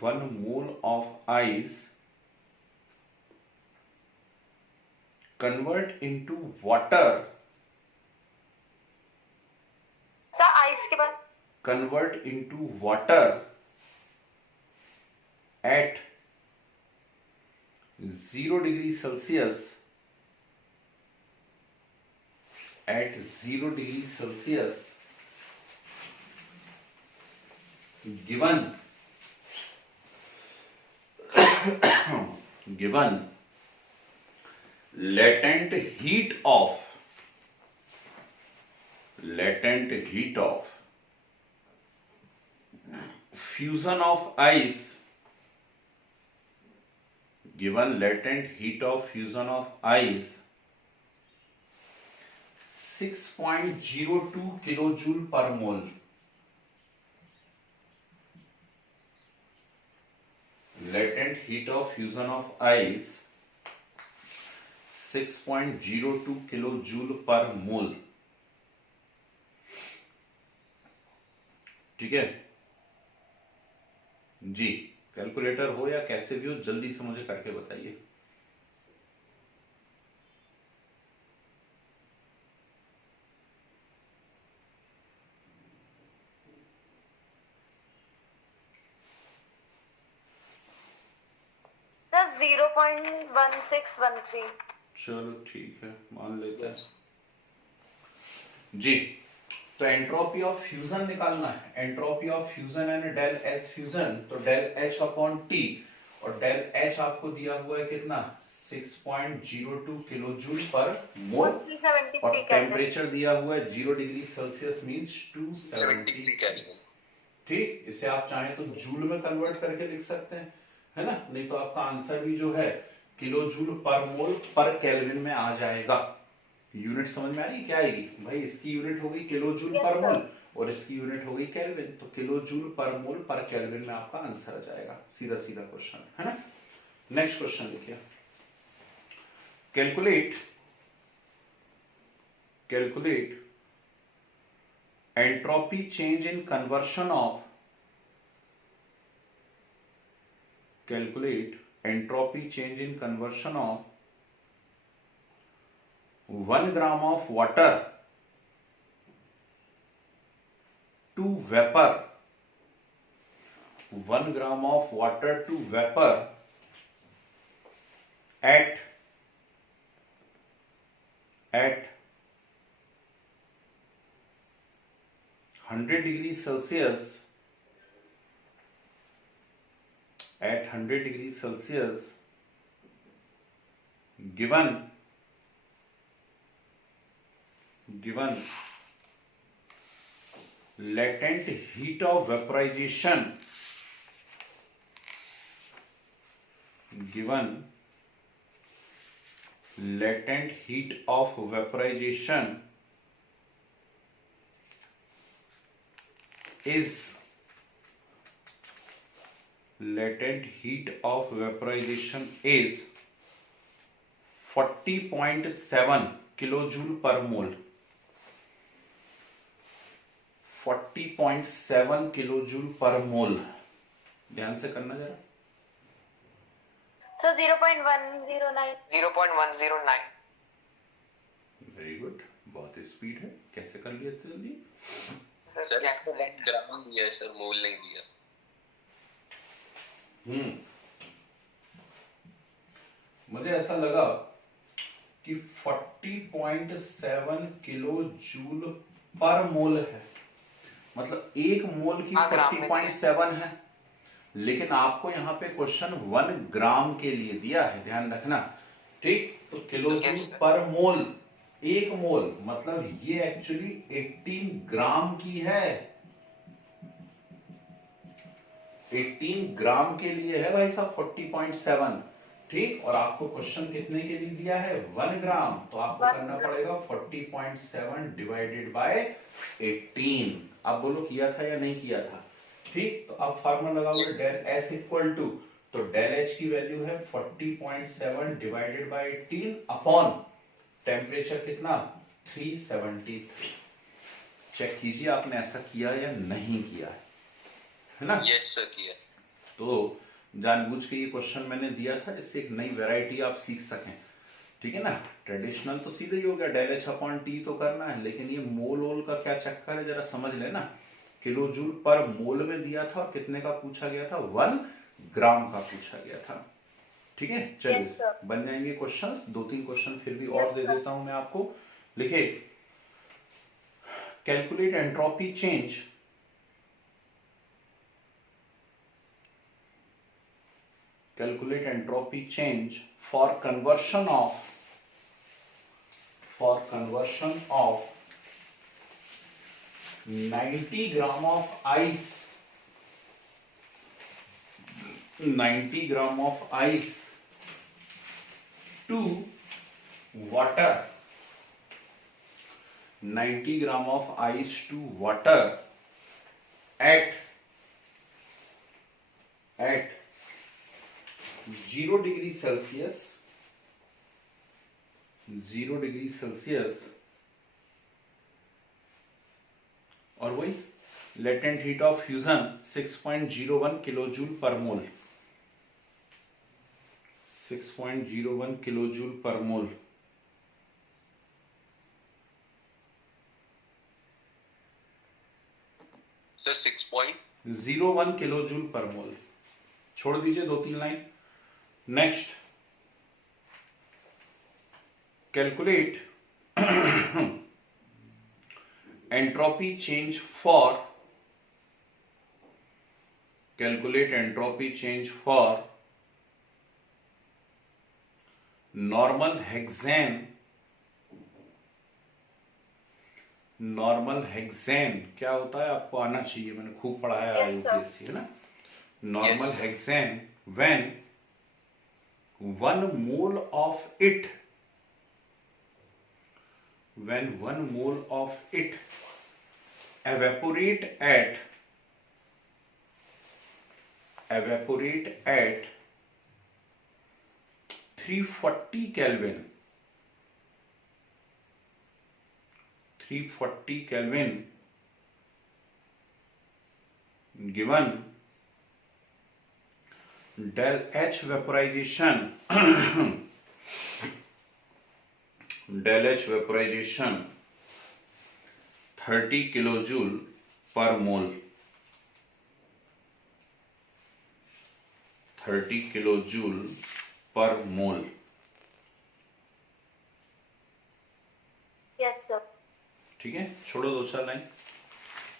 1 mole of ice convert into water, sir ice के बाद convert into water at 0 degree Celsius, at 0 degree Celsius, given given latent heat of fusion of ice, given latent heat of fusion of ice 6.02 kilojoule पर मोल, latent heat of fusion of ice 6.02 kilojoule पर मोल। ठीक है जी, calculator हो या कैसे भी हो, जल्दी से मुझे करके बताइए। सर 0.1613। चलो ठीक है, मान लेते हैं जी। तो एंट्रोपी ऑफ फ्यूजन निकालना है, entropy of fusion and del S fusion, तो डेल एच अपॉन टी, और डेल एच आपको दिया हुआ है कितना 6.02 किलो जूल पर मोल, 373 और केल्विन। टेम्परेचर दिया हुआ है 0 डिग्री सेल्सियस मींस 270 केल्विन। ठीक, इसे आप चाहें तो जूल में कन्वर्ट करके लिख सकते हैं, है ना, नहीं तो आपका आंसर भी जो है किलो जूल पर मोल पर केल्विन में आ जाएगा। यूनिट समझ में आ रही क्या आएगी भाई, इसकी यूनिट होगी किलो जूल पर मोल और इसकी यूनिट होगी केल्विन, तो किलो जूल पर मोल पर केल्विन में आपका आंसर आ जाएगा, सीधा सीधा क्वेश्चन है ना। नेक्स्ट क्वेश्चन देखिए, calculate entropy change in conversion of, calculate entropy change in conversion of 1 gram of water to vapor, 1 gram of water to vapor at 100 degrees Celsius, at 100 degrees Celsius, given latent heat of vaporization, given latent heat of vaporization is, latent heat of vaporization is 40.7 kilojoule पर मोल, 40.7 kilojoule पर मोल, ध्यान से करना जरा। Sir 0.109। 0.109। Very good, बहुत speed है, कैसे कर लिया इतनी जल्दी। सर ग्राम दिया है सर, मोल नहीं दिया। मुझे ऐसा लगा कि 40.7 किलो जूल पर मोल है, मतलब एक मोल की 40.7 है, लेकिन आपको यहाँ पे क्वेश्चन 1 ग्राम के लिए दिया है, ध्यान रखना, ठीक। तो किलो जूल पर मोल, एक मोल मतलब ये एक्चुअली 18 ग्राम की है, 18 ग्राम के लिए है भाई साहब 40.7, ठीक। और आपको क्वेश्चन कितने के लिए दिया है 1 ग्राम, तो आपको करना पड़ेगा 40.7 डिवाइडेड बाय 18। अब बोलो किया था या नहीं किया था, ठीक। तो अब फार्मूला लगाओगे डेल एस इक्वल टू, तो डेल एच की वैल्यू है 40.7 डिवाइडेड बाय 18 अपॉन टेम्परेचर कितना 373। चेक कीजिए आपने ऐसा किया या नहीं किया है ना। यस सर किया। तो जानबूझ के ये क्वेश्चन मैंने दिया था जिससे एक नई वैरायटी आप सीख सकें, ठीक है ना। ट्रेडिशनल तो सीधे ही हो गया, डेल एच अपॉन टी तो करना है, लेकिन ये मोल ओल का क्या चक्कर है जरा समझ लेना। किलो जूल पर मोल में दिया था और कितने का पूछा गया था 1 ग्राम का पूछा गया था, ठीक है। चलिए Yes, बन जाएंगे क्वेश्चंस, 2-3 क्वेश्चन फिर भी और दे देता हूं मैं आपको। लिखिए calculate entropy change, calculate entropy change for conversion of 90 gram of ice, 90 gram of ice to water, 90 gram of ice to water at 0 degree Celsius, 0 degree Celsius, और वही latent heat of fusion 6.01 kilojoule पर मोल, 6.01 kilojoule पर मोल। Sir 6.01 kilojoule पर मोल, छोड़ दीजिए 2-3 line. Next calculate entropy change for, calculate entropy change for normal hexane, normal hexane क्या होता है आपको आना चाहिए, मैंने खूब पढ़ा है Yes, sir. यूपीएससी, है ना। Normal Yes. Hexane when 1 mole of it, when 1 mole of it evaporate at 340 Kelvin, 340 Kelvin, given del H vaporization del H vaporization 30 kilojoule per mole, 30 kilojoule per mole। Yes, sir. ठीक है, छोड़ो दो चार line,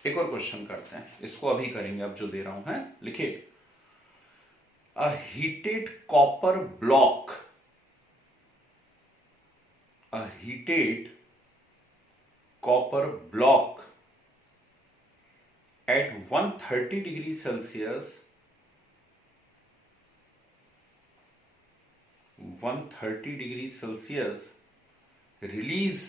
एक और question करते हैं, इसको अभी करेंगे, अब जो दे रहा हूं है लिखिए। A heated copper block, a heated copper block at 130 degrees Celsius, 130 degrees Celsius release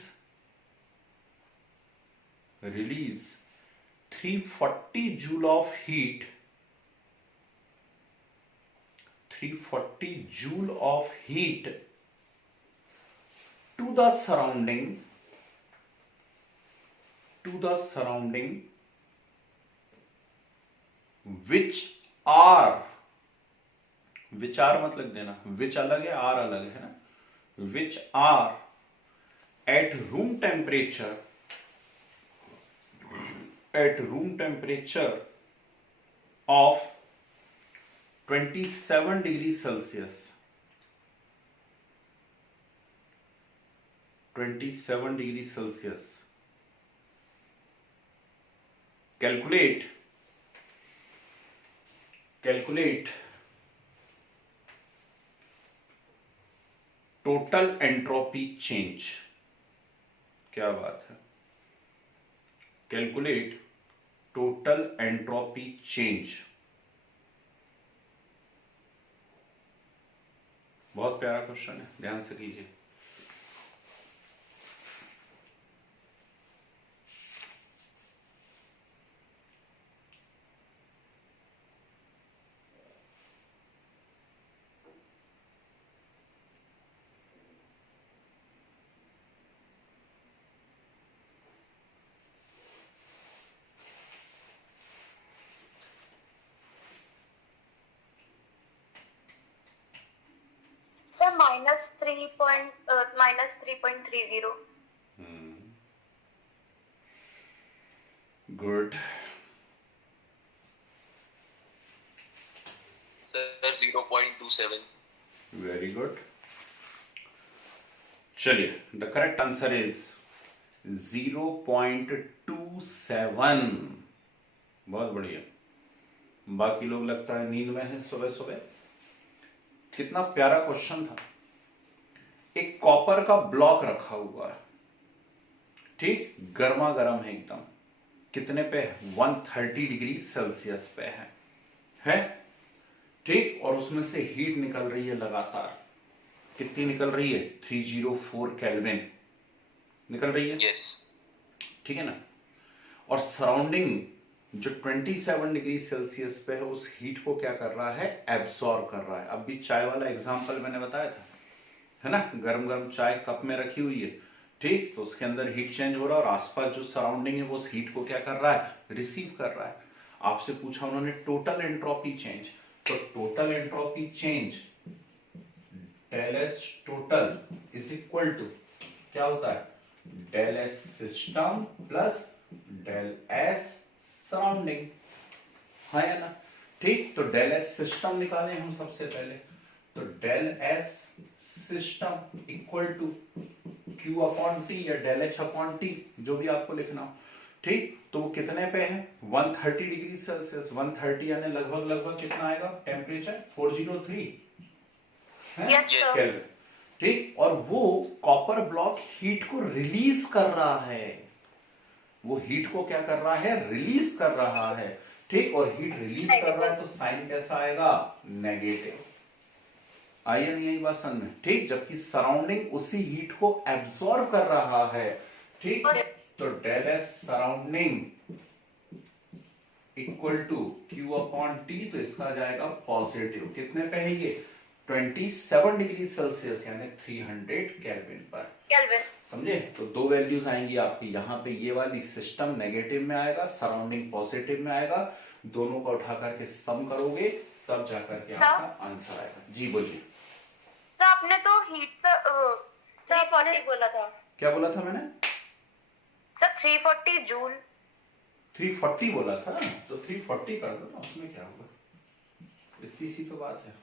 340 joule of heat, 340 joule of heat to the surrounding, which are मतलब देना, which अलग है, आर अलग है ना, which are at room temperature of 27 degrees Celsius, 27 degrees Celsius। Calculate total entropy change, क्या बात है, कैलकुलेट टोटल एंट्रोपी चेंज। बहुत प्यारा क्वेश्चन है, ध्यान से कीजिए। Sir, minus 3.30. Good. Sir, 0.27. Very good. चलिए, द करेक्ट आंसर इज 0.27। बहुत बढ़िया। बाकी लोग लगता है नींद में है सुबह सुबह। कितना प्यारा क्वेश्चन था। एक कॉपर का ब्लॉक रखा हुआ है, ठीक, गर्मा गर्म है एकदम, कितने पे है, 130 डिग्री सेल्सियस पे है ठीक, और उसमें से हीट निकल रही है लगातार। कितनी निकल रही है, 304 केल्विन निकल रही है। Yes. ठीक है ना। और सराउंडिंग जो 27 डिग्री सेल्सियस पे है उस हीट को क्या कर रहा है, एब्सॉर्ब कर रहा है। अब भी चाय वाला एग्जांपल मैंने बताया था, है ना, गरम गरम चाय कप में रखी हुई है, ठीक, तो उसके अंदर हीट चेंज हो रहा है और आसपास जो सराउंडिंग है वो उस हीट को क्या कर रहा है, रिसीव कर रहा है। आपसे पूछा उन्होंने टोटल एंट्रोपी चेंज, तो total entropy change del S total is equal to क्या होता है, del S system plus del S surrounding, हाँ या ना, ठीक। तो डेल एस सिस्टम निकालें हम सबसे पहले, तो del S system equal to Q upon T या डेल एच अपॉन टी, जो भी आपको लिखना हो, ठीक, तो वो कितने पे है 130 डिग्री सेल्सियस, 130 यानी लगभग लगभग कितना आएगा टेम्परेचर 403 है Yes, sir. केल्विन। ठीक, और वो कॉपर ब्लॉक हीट को रिलीज कर रहा है, वो हीट को क्या कर रहा है रिलीज कर रहा है। ठीक, और हीट रिलीज कर रहा है तो साइन कैसा आएगा नेगेटिव। आई या नहीं आई बात समझ में। ठीक, जबकि सराउंडिंग उसी हीट को एब्सॉर्ब कर रहा है। ठीक, तो del S surrounding equal to Q upon T, तो इसका जाएगा पॉजिटिव। कितने पे है ये 27 डिग्री सेल्सियस यानी 300 केल्विन पर। केल्विन। समझे, तो दो वैल्यूज आएंगी आपकी, यहाँ पे ये वाली सिस्टम नेगेटिव में आएगा, सराउंडिंग पॉजिटिव में आएगा, दोनों को उठा करके सम करोगे तब जाकर के आपका आंसर आएगा। जी बोलिए सर। आपने तो हीट 340 बोला था। क्या बोला था मैंने सर 340 जूल। 340 बोला था, तो 340 कर दो ना, उसमें क्या होगा, इतनी सी तो बात है।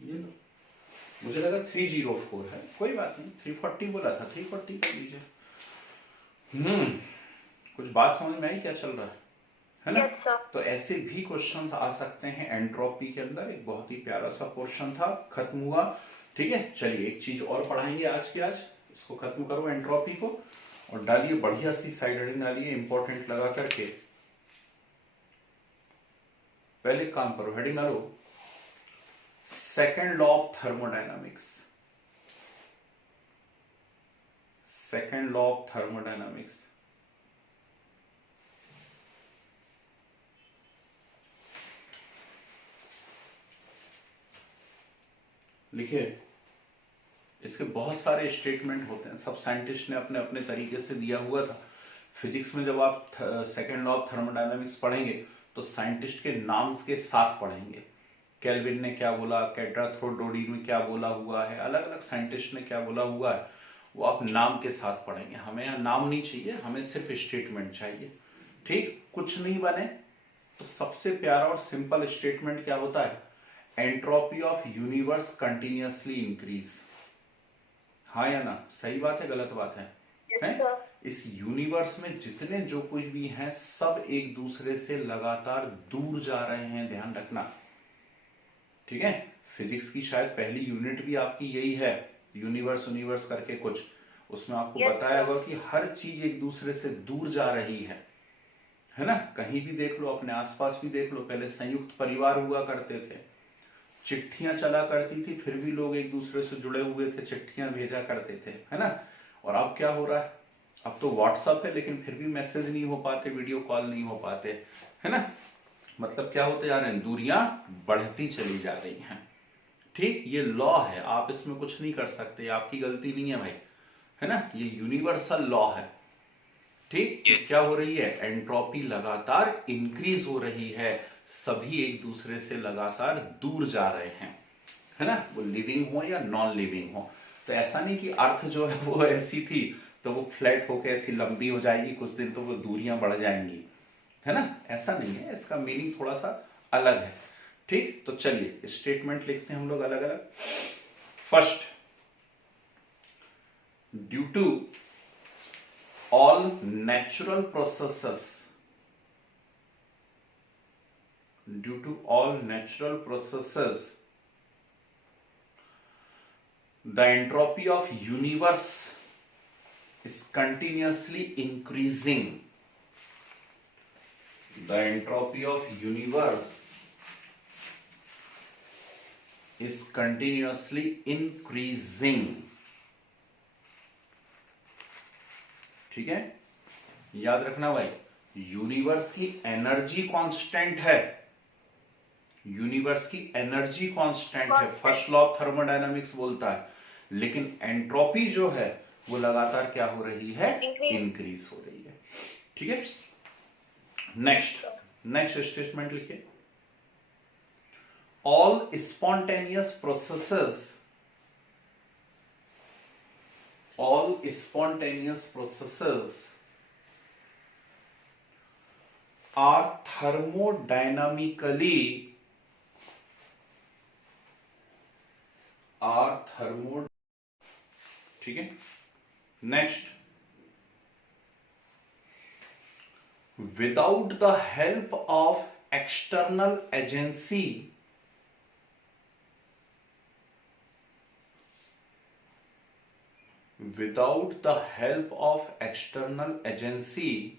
ये लो, मुझे लगा 304 है, कोई बात नहीं, 340 बोला था, 340 कर लीजिए। कुछ बात समझ में आई क्या चल रहा है ना? Yes, sir. तो ऐसे भी क्वेश्चंस आ सकते हैं एंट्रोपी के अंदर। एक बहुत ही प्यारा सा पोर्शन था, खत्म हुआ। ठीक है, चलिए एक चीज और पढ़ाएंगे आज के आज, इसको खत्म करो एंट्रोपी को और डालिए बढ़िया सी साइड हेडिंग डालिए इंपॉर्टेंट लगा करके। पहले काम करो, हेडिंग डालो second law of thermodynamics. Second law of thermodynamics. लिखिए, इसके बहुत सारे स्टेटमेंट होते हैं, सब साइंटिस्ट ने अपने अपने तरीके से दिया हुआ था। फिजिक्स में जब आप सेकेंड लॉ ऑफ थर्मोडायनामिक्स पढ़ेंगे तो साइंटिस्ट के नाम के साथ पढ़ेंगे। केल्विन ने क्या बोला, कैटाथ्रोडोडी में क्या बोला हुआ है, अलग अलग साइंटिस्ट ने क्या बोला हुआ है, वो आप नाम के साथ पढ़ेंगे। हमें यहाँ नाम नहीं चाहिए, हमें सिर्फ स्टेटमेंट चाहिए। ठीक, कुछ नहीं बने तो सबसे प्यारा और सिंपल स्टेटमेंट क्या होता है, entropy of universe continuously increase. हाँ या ना, सही बात है गलत बात है? हैं? इस यूनिवर्स में जितने जो कुछ भी हैं सब एक दूसरे से लगातार दूर जा रहे हैं, ध्यान रखना। ठीक है, फिजिक्स की शायद पहली यूनिट भी आपकी यही है, यूनिवर्स यूनिवर्स करके कुछ, उसमें आपको बताया होगा कि हर चीज एक दूसरे से दूर जा रही है ना। कहीं भी देख लो, अपने आसपास भी देख लो, पहले संयुक्त परिवार हुआ करते थे, चिट्ठियां चला करती थी, फिर भी लोग एक दूसरे से जुड़े हुए थे, चिट्ठियां भेजा करते थे, है ना। और अब क्या हो रहा है, अब तो व्हाट्सएप है लेकिन फिर भी मैसेज नहीं हो पाते, वीडियो कॉल नहीं हो पाते, है ना। मतलब क्या होते जा रहे हैं, दूरियां बढ़ती चली जा रही हैं। ठीक, ये लॉ है, आप इसमें कुछ नहीं कर सकते, आपकी गलती नहीं है भाई, है ना, ये यूनिवर्सल लॉ है। ठीक, क्या हो रही है, एंट्रोपी लगातार इंक्रीज हो रही है, सभी एक दूसरे से लगातार दूर जा रहे हैं, है ना, वो लिविंग हो या नॉन लिविंग हो। तो ऐसा नहीं कि अर्थ जो है वो ऐसी थी तो वो फ्लैट होकर ऐसी लंबी हो जाएगी, कुछ दिन तो वो दूरियां बढ़ जाएंगी, है ना, ऐसा नहीं है, इसका मीनिंग थोड़ा सा अलग है। ठीक, तो चलिए स्टेटमेंट लिखते हैं हम लोग अलग अलग। First, due to all natural processes, due to all natural processes, the entropy of universe is continuously increasing. The entropy of universe is continuously increasing. ठीक है, याद रखना भाई, यूनिवर्स की एनर्जी कांस्टेंट है, यूनिवर्स की एनर्जी कांस्टेंट है, first law of thermodynamics बोलता है, लेकिन एंट्रोपी जो है वो लगातार क्या हो रही है, इंक्रीज हो रही है। ठीक है, नेक्स्ट स्टेटमेंट लिखिए, all spontaneous processes, all spontaneous processes are thermodynamically ठीक है। Next, without the help of external agency, without the help of external agency,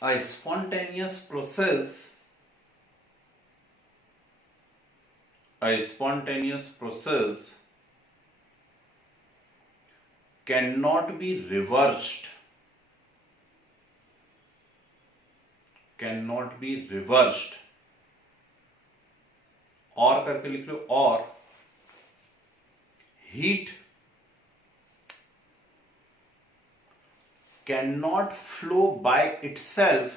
a spontaneous process cannot be reversed, और करके लिख लो, और heat cannot flow by itself,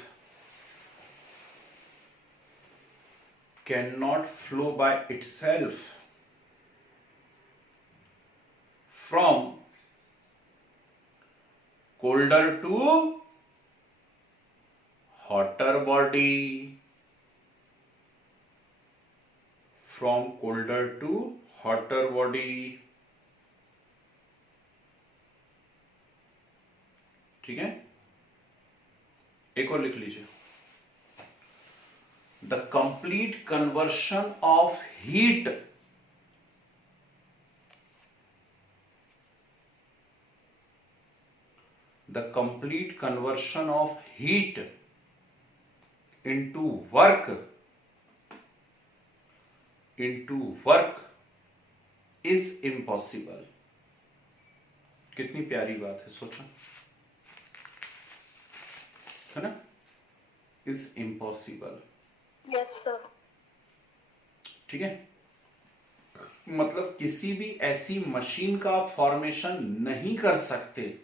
from colder to hotter body, ठीक है। एक और लिख लीजिए, the complete conversion of heat into work is impossible। कितनी प्यारी बात है, सोचो, है ना, is impossible। Yes sir. ठीक है, मतलब किसी भी ऐसी मशीन का फॉर्मेशन नहीं कर सकते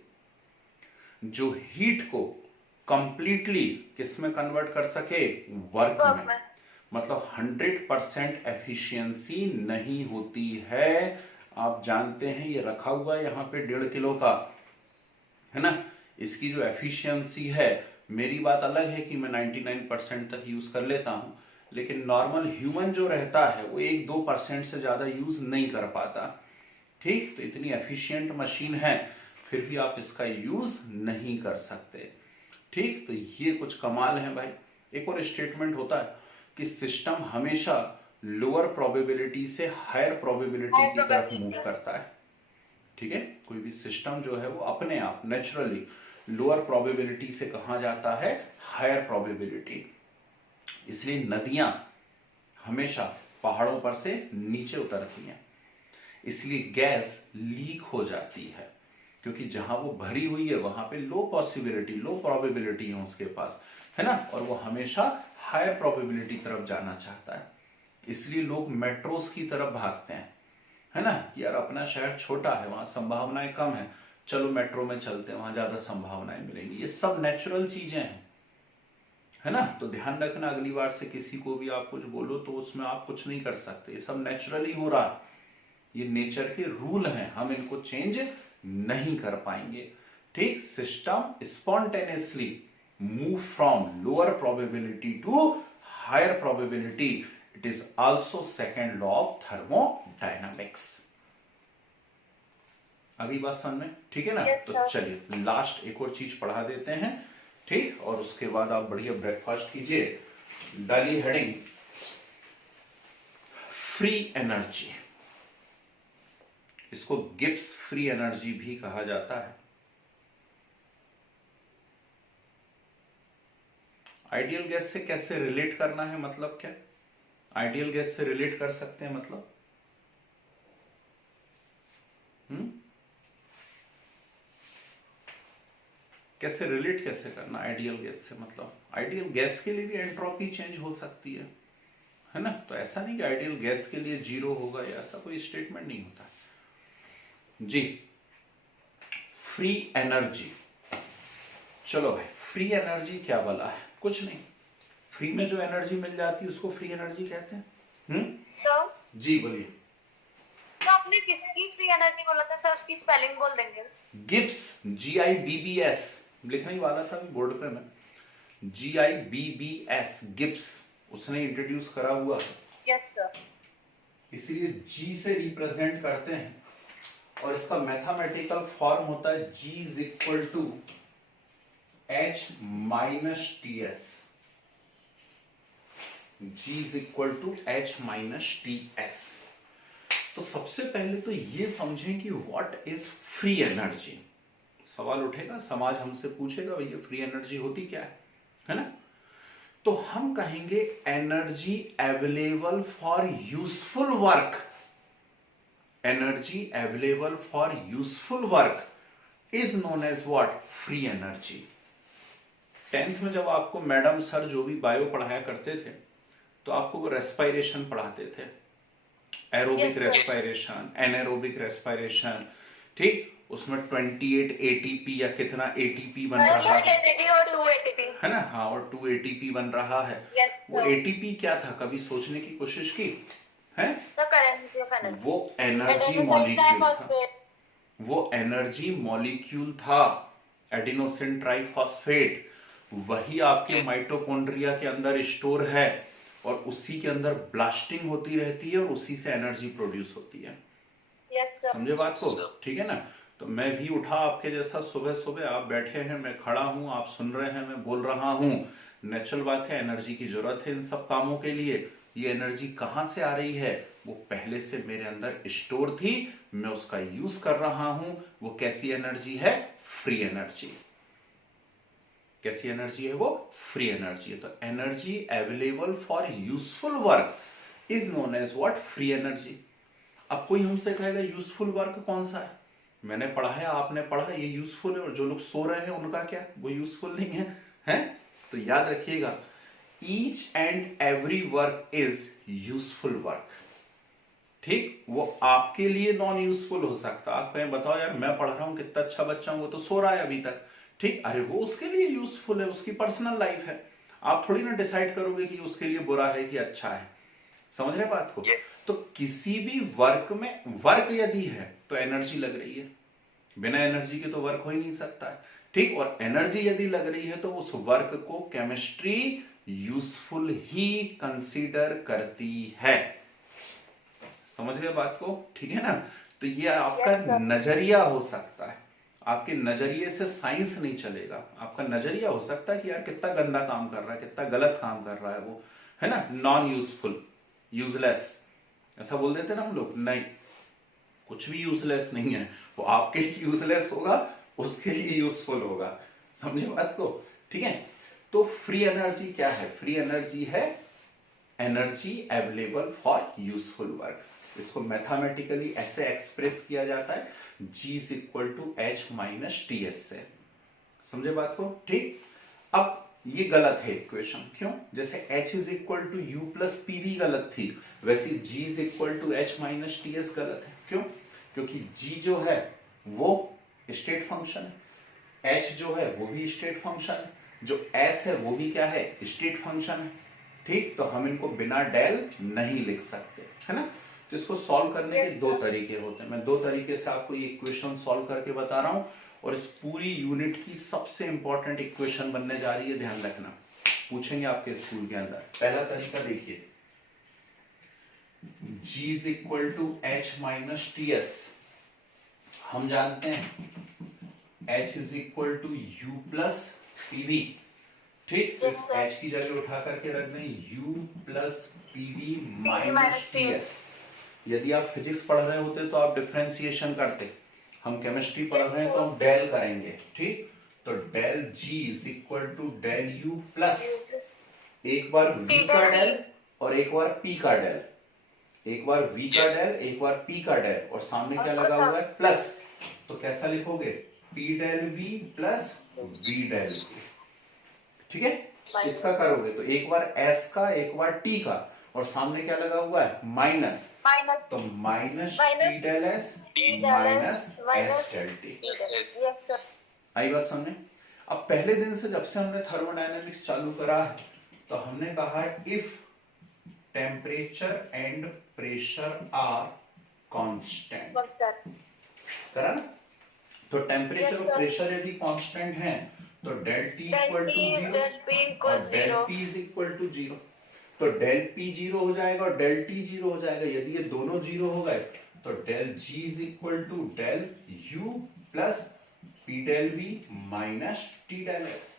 जो हीट को कंप्लीटली किसमें कन्वर्ट कर सके, वर्क में। मतलब 100% एफिशिएंसी नहीं होती है। आप जानते हैं ये रखा हुआ है यहाँ पे 1.5 किलो का, है ना, इसकी जो एफिशिएंसी है, मेरी बात अलग है कि मैं 99% तक यूज कर लेता हूं, लेकिन नॉर्मल ह्यूमन जो रहता है वो 1-2% से ज्यादा यूज नहीं कर पाता। ठीक, तो इतनी एफिशिएंट मशीन है, फिर भी आप इसका यूज नहीं कर सकते। ठीक, तो ये कुछ कमाल है भाई। एक और स्टेटमेंट होता है कि सिस्टम हमेशा लोअर प्रोबेबिलिटी से हायर प्रोबेबिलिटी की तरफ मूव करता है। ठीक है, कोई भी सिस्टम जो है वो अपने आप नेचुरली लोअर प्रोबेबिलिटी से कहां जाता है, हायर प्रोबेबिलिटी। इसलिए नदियां हमेशा पहाड़ों पर से नीचे उतरती हैं, इसलिए गैस लीक हो जाती है, क्योंकि जहां वो भरी हुई है वहां पे लो प्रोबेबिलिटी है उसके पास, है ना, और वो हमेशा हायर प्रोबेबिलिटी तरफ जाना चाहता है। इसलिए लोग मेट्रोस की तरफ भागते हैं, है ना, कि यार अपना शहर छोटा है, वहां संभावनाएं कम है, चलो मेट्रो में चलते हैं, वहां ज्यादा संभावनाएं मिलेंगी। ये सब नेचुरल चीजें हैं, है ना। तो ध्यान रखना, अगली बार से किसी को भी आप कुछ बोलो तो उसमें आप कुछ नहीं कर सकते, ये सब नेचुरली हो रहा है, ये नेचर के रूल हैं, हम इनको चेंज नहीं कर पाएंगे। ठीक, system spontaneously move from lower probability to higher probability, it is also second law of thermodynamics. अगली बात समझ में, ठीक है ना। Yes, तो चलिए लास्ट एक और चीज पढ़ा देते हैं, ठीक, और उसके बाद आप बढ़िया ब्रेकफास्ट कीजिए। डाली हेडिंग फ्री एनर्जी, इसको गिब्स फ्री एनर्जी भी कहा जाता है। आइडियल गैस से कैसे रिलेट करना है, मतलब क्या आइडियल गैस से रिलेट कर सकते हैं, मतलब कैसे रिलेट कैसे करना आइडियल गैस से, मतलब आइडियल गैस के लिए भी एंट्रोपी चेंज हो सकती है ना। तो ऐसा नहीं कि आइडियल गैस के लिए 0 होगा, या ऐसा कोई स्टेटमेंट नहीं होता जी। फ्री एनर्जी, चलो भाई, फ्री एनर्जी क्या बोला है, कुछ नहीं, फ्री में जो एनर्जी मिल जाती है उसको फ्री एनर्जी कहते हैं। सर जी बोलिए। तो आपने किसकी फ्री एनर्जी बोला था सर, उसकी स्पेलिंग बोल देंगे। गिब्स, GIBBS, लिखने ही वाला था बोर्ड पे मैं, GIBBS, गिब्स, उसने इंट्रोड्यूस करा हुआ है। Yes sir. इसलिए G से रिप्रेजेंट करते हैं और इसका मैथमेटिकल फॉर्म होता है G is equal to H minus TS। G is equal to H minus TS। तो सबसे पहले तो ये समझें कि व्हाट इज फ्री एनर्जी। सवाल उठेगा, समाज हमसे पूछेगा भैया फ्री एनर्जी होती क्या है ना? तो हम कहेंगे energy available for useful work. Energy available for useful work is known as what? Free energy. 10th में जब आपको मैडम सर जो भी बायो पढ़ाया करते थे तो आपको वो रेस्पिरेशन पढ़ाते थे, एरोबिक रेस्पिरेशन, एनारोबिक रेस्पिरेशन, ठीक? उसमें 28 एटीपी या कितना एटीपी बन रहा है ना? हाँ, और 2 एटीपी बन रहा है। वो एटीपी क्या था, कभी सोचने की कोशिश की है? वो एनर्जी मॉलिक्यूल था। वो एनर्जी मॉलिक्यूल था, एडिनोसिन ट्राइफॉस्फेट। वही आपके माइटोकॉन्ड्रिया के अंदर स्टोर है और उसी के अंदर ब्लास्टिंग होती रहती है और उसी से एनर्जी प्रोड्यूस होती है। समझे बात को? ठीक है ना? तो मैं भी उठा आपके जैसा सुबह सुबह, आप बैठे हैं, मैं खड़ा हूं, आप सुन रहे हैं, मैं बोल रहा हूं। नेचुरल बात है, एनर्जी की जरूरत है इन सब कामों के लिए। ये एनर्जी कहां से आ रही है? वो पहले से मेरे अंदर स्टोर थी, मैं उसका यूज कर रहा हूं। वो कैसी एनर्जी है? Free energy. कैसी एनर्जी है वो? फ्री एनर्जी है। तो energy available for useful work is known as what? Free energy. अब कोई हमसे कहेगा यूजफुल वर्क कौन सा है? मैंने पढ़ा है, आपने पढ़ा, ये यूजफुल है, और जो लोग सो रहे हैं उनका क्या? वो यूजफुल नहीं है, हैं? तो याद रखिएगा, each and every work is useful work. ठीक? वो आपके लिए नॉन यूजफुल हो सकता है। आप कहें बताओ यार मैं पढ़ रहा हूं, कितना अच्छा बच्चा हूं, वो तो सो रहा है अभी तक। ठीक? अरे वो उसके लिए यूजफुल है, उसकी पर्सनल लाइफ है। आप थोड़ी ना डिसाइड करोगे कि उसके लिए बुरा है कि अच्छा है। समझ रहे बात को? तो किसी भी वर्क में, वर्क यदि है तो एनर्जी लग रही है, बिना एनर्जी के तो वर्क हो ही नहीं सकता है। ठीक? और एनर्जी यदि लग रही है तो उस वर्क को केमिस्ट्री यूजफुल ही कंसीडर करती है। समझ गए बात को? ठीक है ना? तो ये आपका नजरिया हो सकता है, आपके नजरिए से साइंस नहीं चलेगा। आपका नजरिया हो सकता है कि यार कितना गंदा काम कर रहा है, कितना गलत काम कर रहा है वो, है ना? नॉन यूजफुल, यूजलेस, ऐसा बोल देते ना हम लोग। नहीं, कुछ भी यूजलेस नहीं है। वो आपके लिए यूजलेस होगा, उसके लिए यूजफुल होगा। समझे बात को? ठीक है? तो फ्री एनर्जी क्या है? फ्री एनर्जी है energy available for useful work. इसको मैथमेटिकली ऐसे एक्सप्रेस किया जाता है, G is equal to H minus TS से। समझे बात को? ठीक? अब ये गलत है इक्वेशन। क्यों? जैसे H is equal to U plus PV गलत थी, वैसे G is equal to H minus TS गलत है। क्यों? क्योंकि G जो है वो स्टेट फंक्शन है, H जो है वो भी स्टेट फंक्शन है, जो S है वो भी क्या है? स्टेट फंक्शन है। ठीक? तो हम इनको बिना डेल नहीं लिख सकते, है ना? तो इसको सॉल्व करने के दो तरीके होते हैं। मैं दो तरीके से आपको ये इक्वेशन सॉल्व करके बता रहा हूं, और इस पूरी यूनिट की सबसे इंपॉर्टेंट इक्वेशन बनने जा रही है, ध्यान रखना, पूछेंगे आपके स्कूल के अंदर। पहला तरीका देखिए, G is equal to H minus TS। हम जानते हैं H is equal to U plus PV। ठीक? इस H की जगह उठा करके रख दें U plus PV minus TS। यदि आप फिजिक्स पढ़ रहे होते तो आप डिफरेंशिएशन करते, हम केमिस्ट्री पढ़ रहे हैं तो हम डेल करेंगे। ठीक? तो del G is equal to del U plus एक बार V का डेल और एक बार P का डेल, एक बार V का डेल, एक बार P का डेल, और सामने क्या लगा हुआ है? प्लस। तो कैसा लिखोगे? P del V plus V del V। ठीक है? इसका करोगे तो एक बार S का, एक बार T का, और सामने क्या लगा हुआ है? माइनस। तो minus T del S minus S del T। आई बात समझे? अब पहले दिन से जब से हमने थर्मोडायनेमिक्स चालू करा है तो हमने कहा है if temperature and pressure are constant, करा ना? तो टेम्परेचर और प्रेशर यदि कांस्टेंट है तो डेल T इक्वल टू 0 और del P is equal to 0। तो डेल P 0 हो जाएगा और डेल T 0 हो जाएगा। यदि ये दोनों 0 हो गए तो del G is equal to del U plus P del V minus T del S.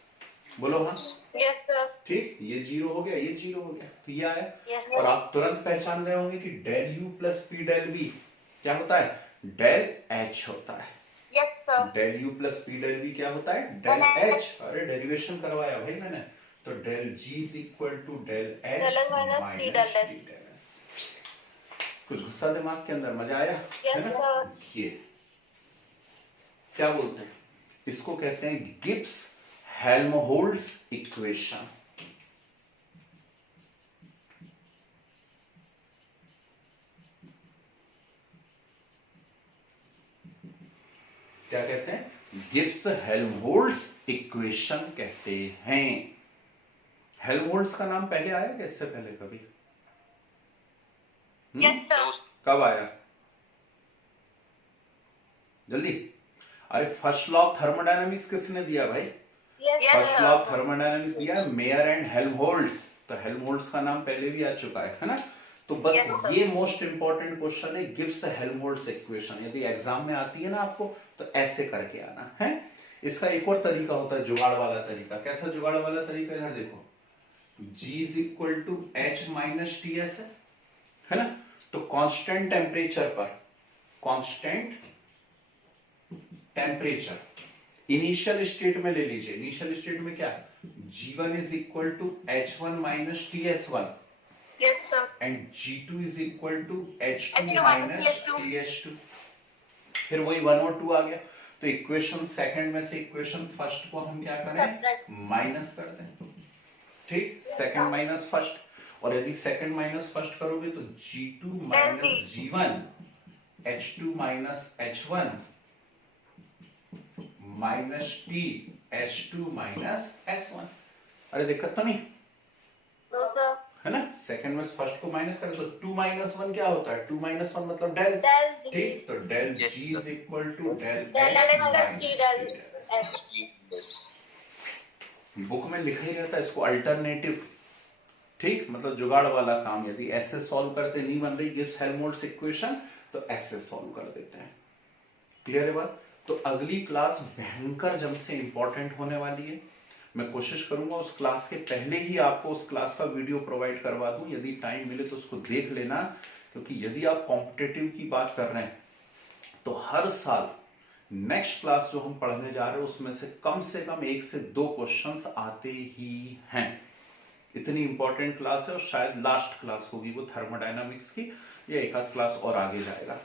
बोलो हाँ। Yes sir. ठीक, ये जीरो हो गया, ये जीरो हो गया, तो ये आया। यस और आप तुरंत पहचान गए होंगे कि del U plus P del V क्या होता है, डेल एच होता है। Yes sir. Del U plus P del V क्या होता है, डेल एच। अरे डेरिवेशन करवाया भाई मैंने। तो del G is equal to del H minus T del S. कुछ गुस्सा दिमाग के अंदर, मजा आया है ना। ये क्या बोलते हैं, इसको कहते हैं गिब्स हेल्महोल्ट्ज इक्वेशन। क्या कहते हैं, गिब्स हेल्महोल्ट्ज इक्वेशन कहते हैं। हेल्महोल्ट्ज का नाम पहले आया क्या इससे पहले कभी? Yes sir. कब आया, जल्दी। अरे फर्स्ट लॉ ऑफ थर्मोडायनामिक्स किसने दिया भाई? फर्स्ट लॉ ऑफ थर्मोडायनामिक्स दिया मेयर एंड हेल्महोल्ट्ज। तो हेल्महोल्ट्ज का नाम पहले भी आ चुका है ना। तो बस ये मोस्ट इंपॉर्टेंट क्वेश्चन है, गिब्स हेल्महोल्ट्ज इक्वेशन। यदि एग्जाम में आती है ना आपको, तो ऐसे करके आना है। इसका एक और तरीका होता है, जुगाड़ वाला तरीका। कैसा जुगाड़ वाला तरीका, इधर देखो, G is equal to H minus T S है ना। तो कांस्टेंट टेम्परेचर पर, कांस्टेंट टेम्परेचर इनिशियल स्टेट में ले लीजिए। इनिशियल स्टेट में क्या, G1 is equal to H1 minus TS1। Yes sir. And G2 is equal to H2 minus TS2। फिर वही 1 और 2 आ गया। तो इक्वेशन सेकंड में से इक्वेशन फर्स्ट को हम क्या करें, माइनस कर दें। ठीक, सेकंड माइनस फर्स्ट। और यदि सेकंड माइनस फर्स्ट करोगे तो G2 minus G1 H2 minus H1 minus T H2 minus S1। अरे दिक्कत तो नहीं नो सर। है ना। सेकंड में फर्स्ट को माइनस करें तो 2 माइनस 1 क्या होता है, 2 माइनस 1 मतलब डेल। ठीक, तो del G is equal to del H minus T del S। Book में लिखा ही रहता है इसको अल्टरनेटिव। ठीक, मतलब जुगाड़ वाला काम। यदि ऐसे सॉल्व करते नहीं बन रही गिब्स हेल्महोल्ट्ज इक्वेशन, तो ऐसे सॉल्व कर देते हैं। क्लियर है बात। तो अगली क्लास भयंकर जम से इंपॉर्टेंट होने वाली है। मैं कोशिश करूंगा उस क्लास के पहले ही आपको उस क्लास का वीडियो प्रोवाइड करवा दूं। यदि टाइम मिले तो उसको देख लेना, क्योंकि यदि आप कॉम्पिटिटिव की बात कर रहे हैं तो हर साल नेक्स्ट क्लास जो हम पढ़ने जा रहे हैं उसमें से कम 1 से 2 क्वेश्चंस आते ही हैं। इतनी इंपॉर्टेंट क्लास है और शायद लास्ट क्लास होगी वो थर्मोडायनामिक्स की, या एक आध क्लास और आगे जाएगा।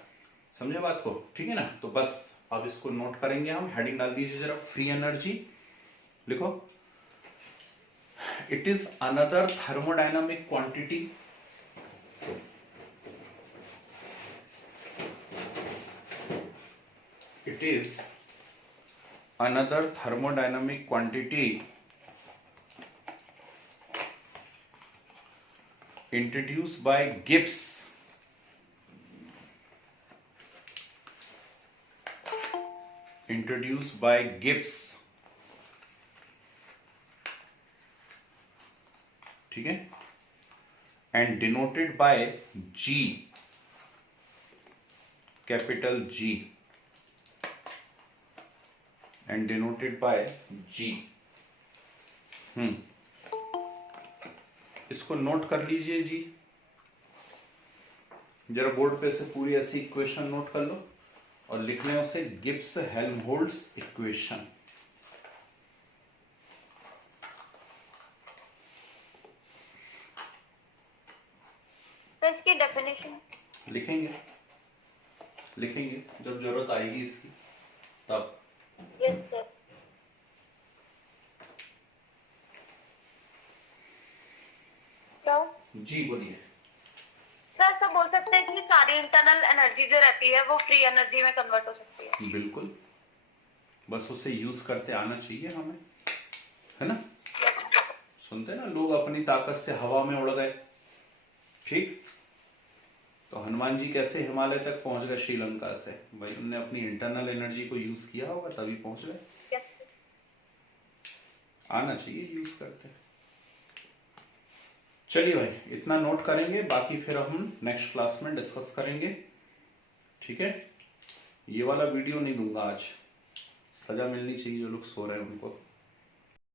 समझे बात को, ठीक है ना। तो बस अब इसको नोट करेंगे हम। हेडिंग डाल दीजिए जरा, फ्री एनर्जी लिखो। It is another thermodynamic quantity it is another thermodynamic quantity introduced by Gibbs ठीक है, and denoted by G, capital G, and denoted by G। इसको नोट कर लीजिए जी, जरा बोर्ड पे से पूरी ऐसी इक्वेशन नोट कर लो और लिख लें उसे गिब्स हेल्महोल्ट्ज इक्वेशन। तो इसकी डेफिनेशन लिखेंगे जब जरूरत आएगी इसकी तब। Yes sir. सर जी बोलिए। सर सब बोल सकते हैं कि सारी इंटरनल एनर्जी जो रहती है वो फ्री एनर्जी में कन्वर्ट हो सकती है। बिल्कुल, बस उसे यूज करते आना चाहिए हमें, है ना। सुनते ना लोग अपनी ताकत से हवा में उड़ गए, ठीक। तो हनुमान जी कैसे हिमालय तक पहुंच गए श्रीलंका से, भाई उन्होंने अपनी इंटरनल एनर्जी को यूज किया होगा तभी पहुंच गए। आना चाहिए यूज करते। चलिए भाई इतना नोट करेंगे, बाकी फिर हम नेक्स्ट क्लास में डिस्कस करेंगे, ठीक है, ये वाला वीडियो नहीं दूंगा आज, सजा मिलनी चाहिए जो लोग सो रहे हैं उनको।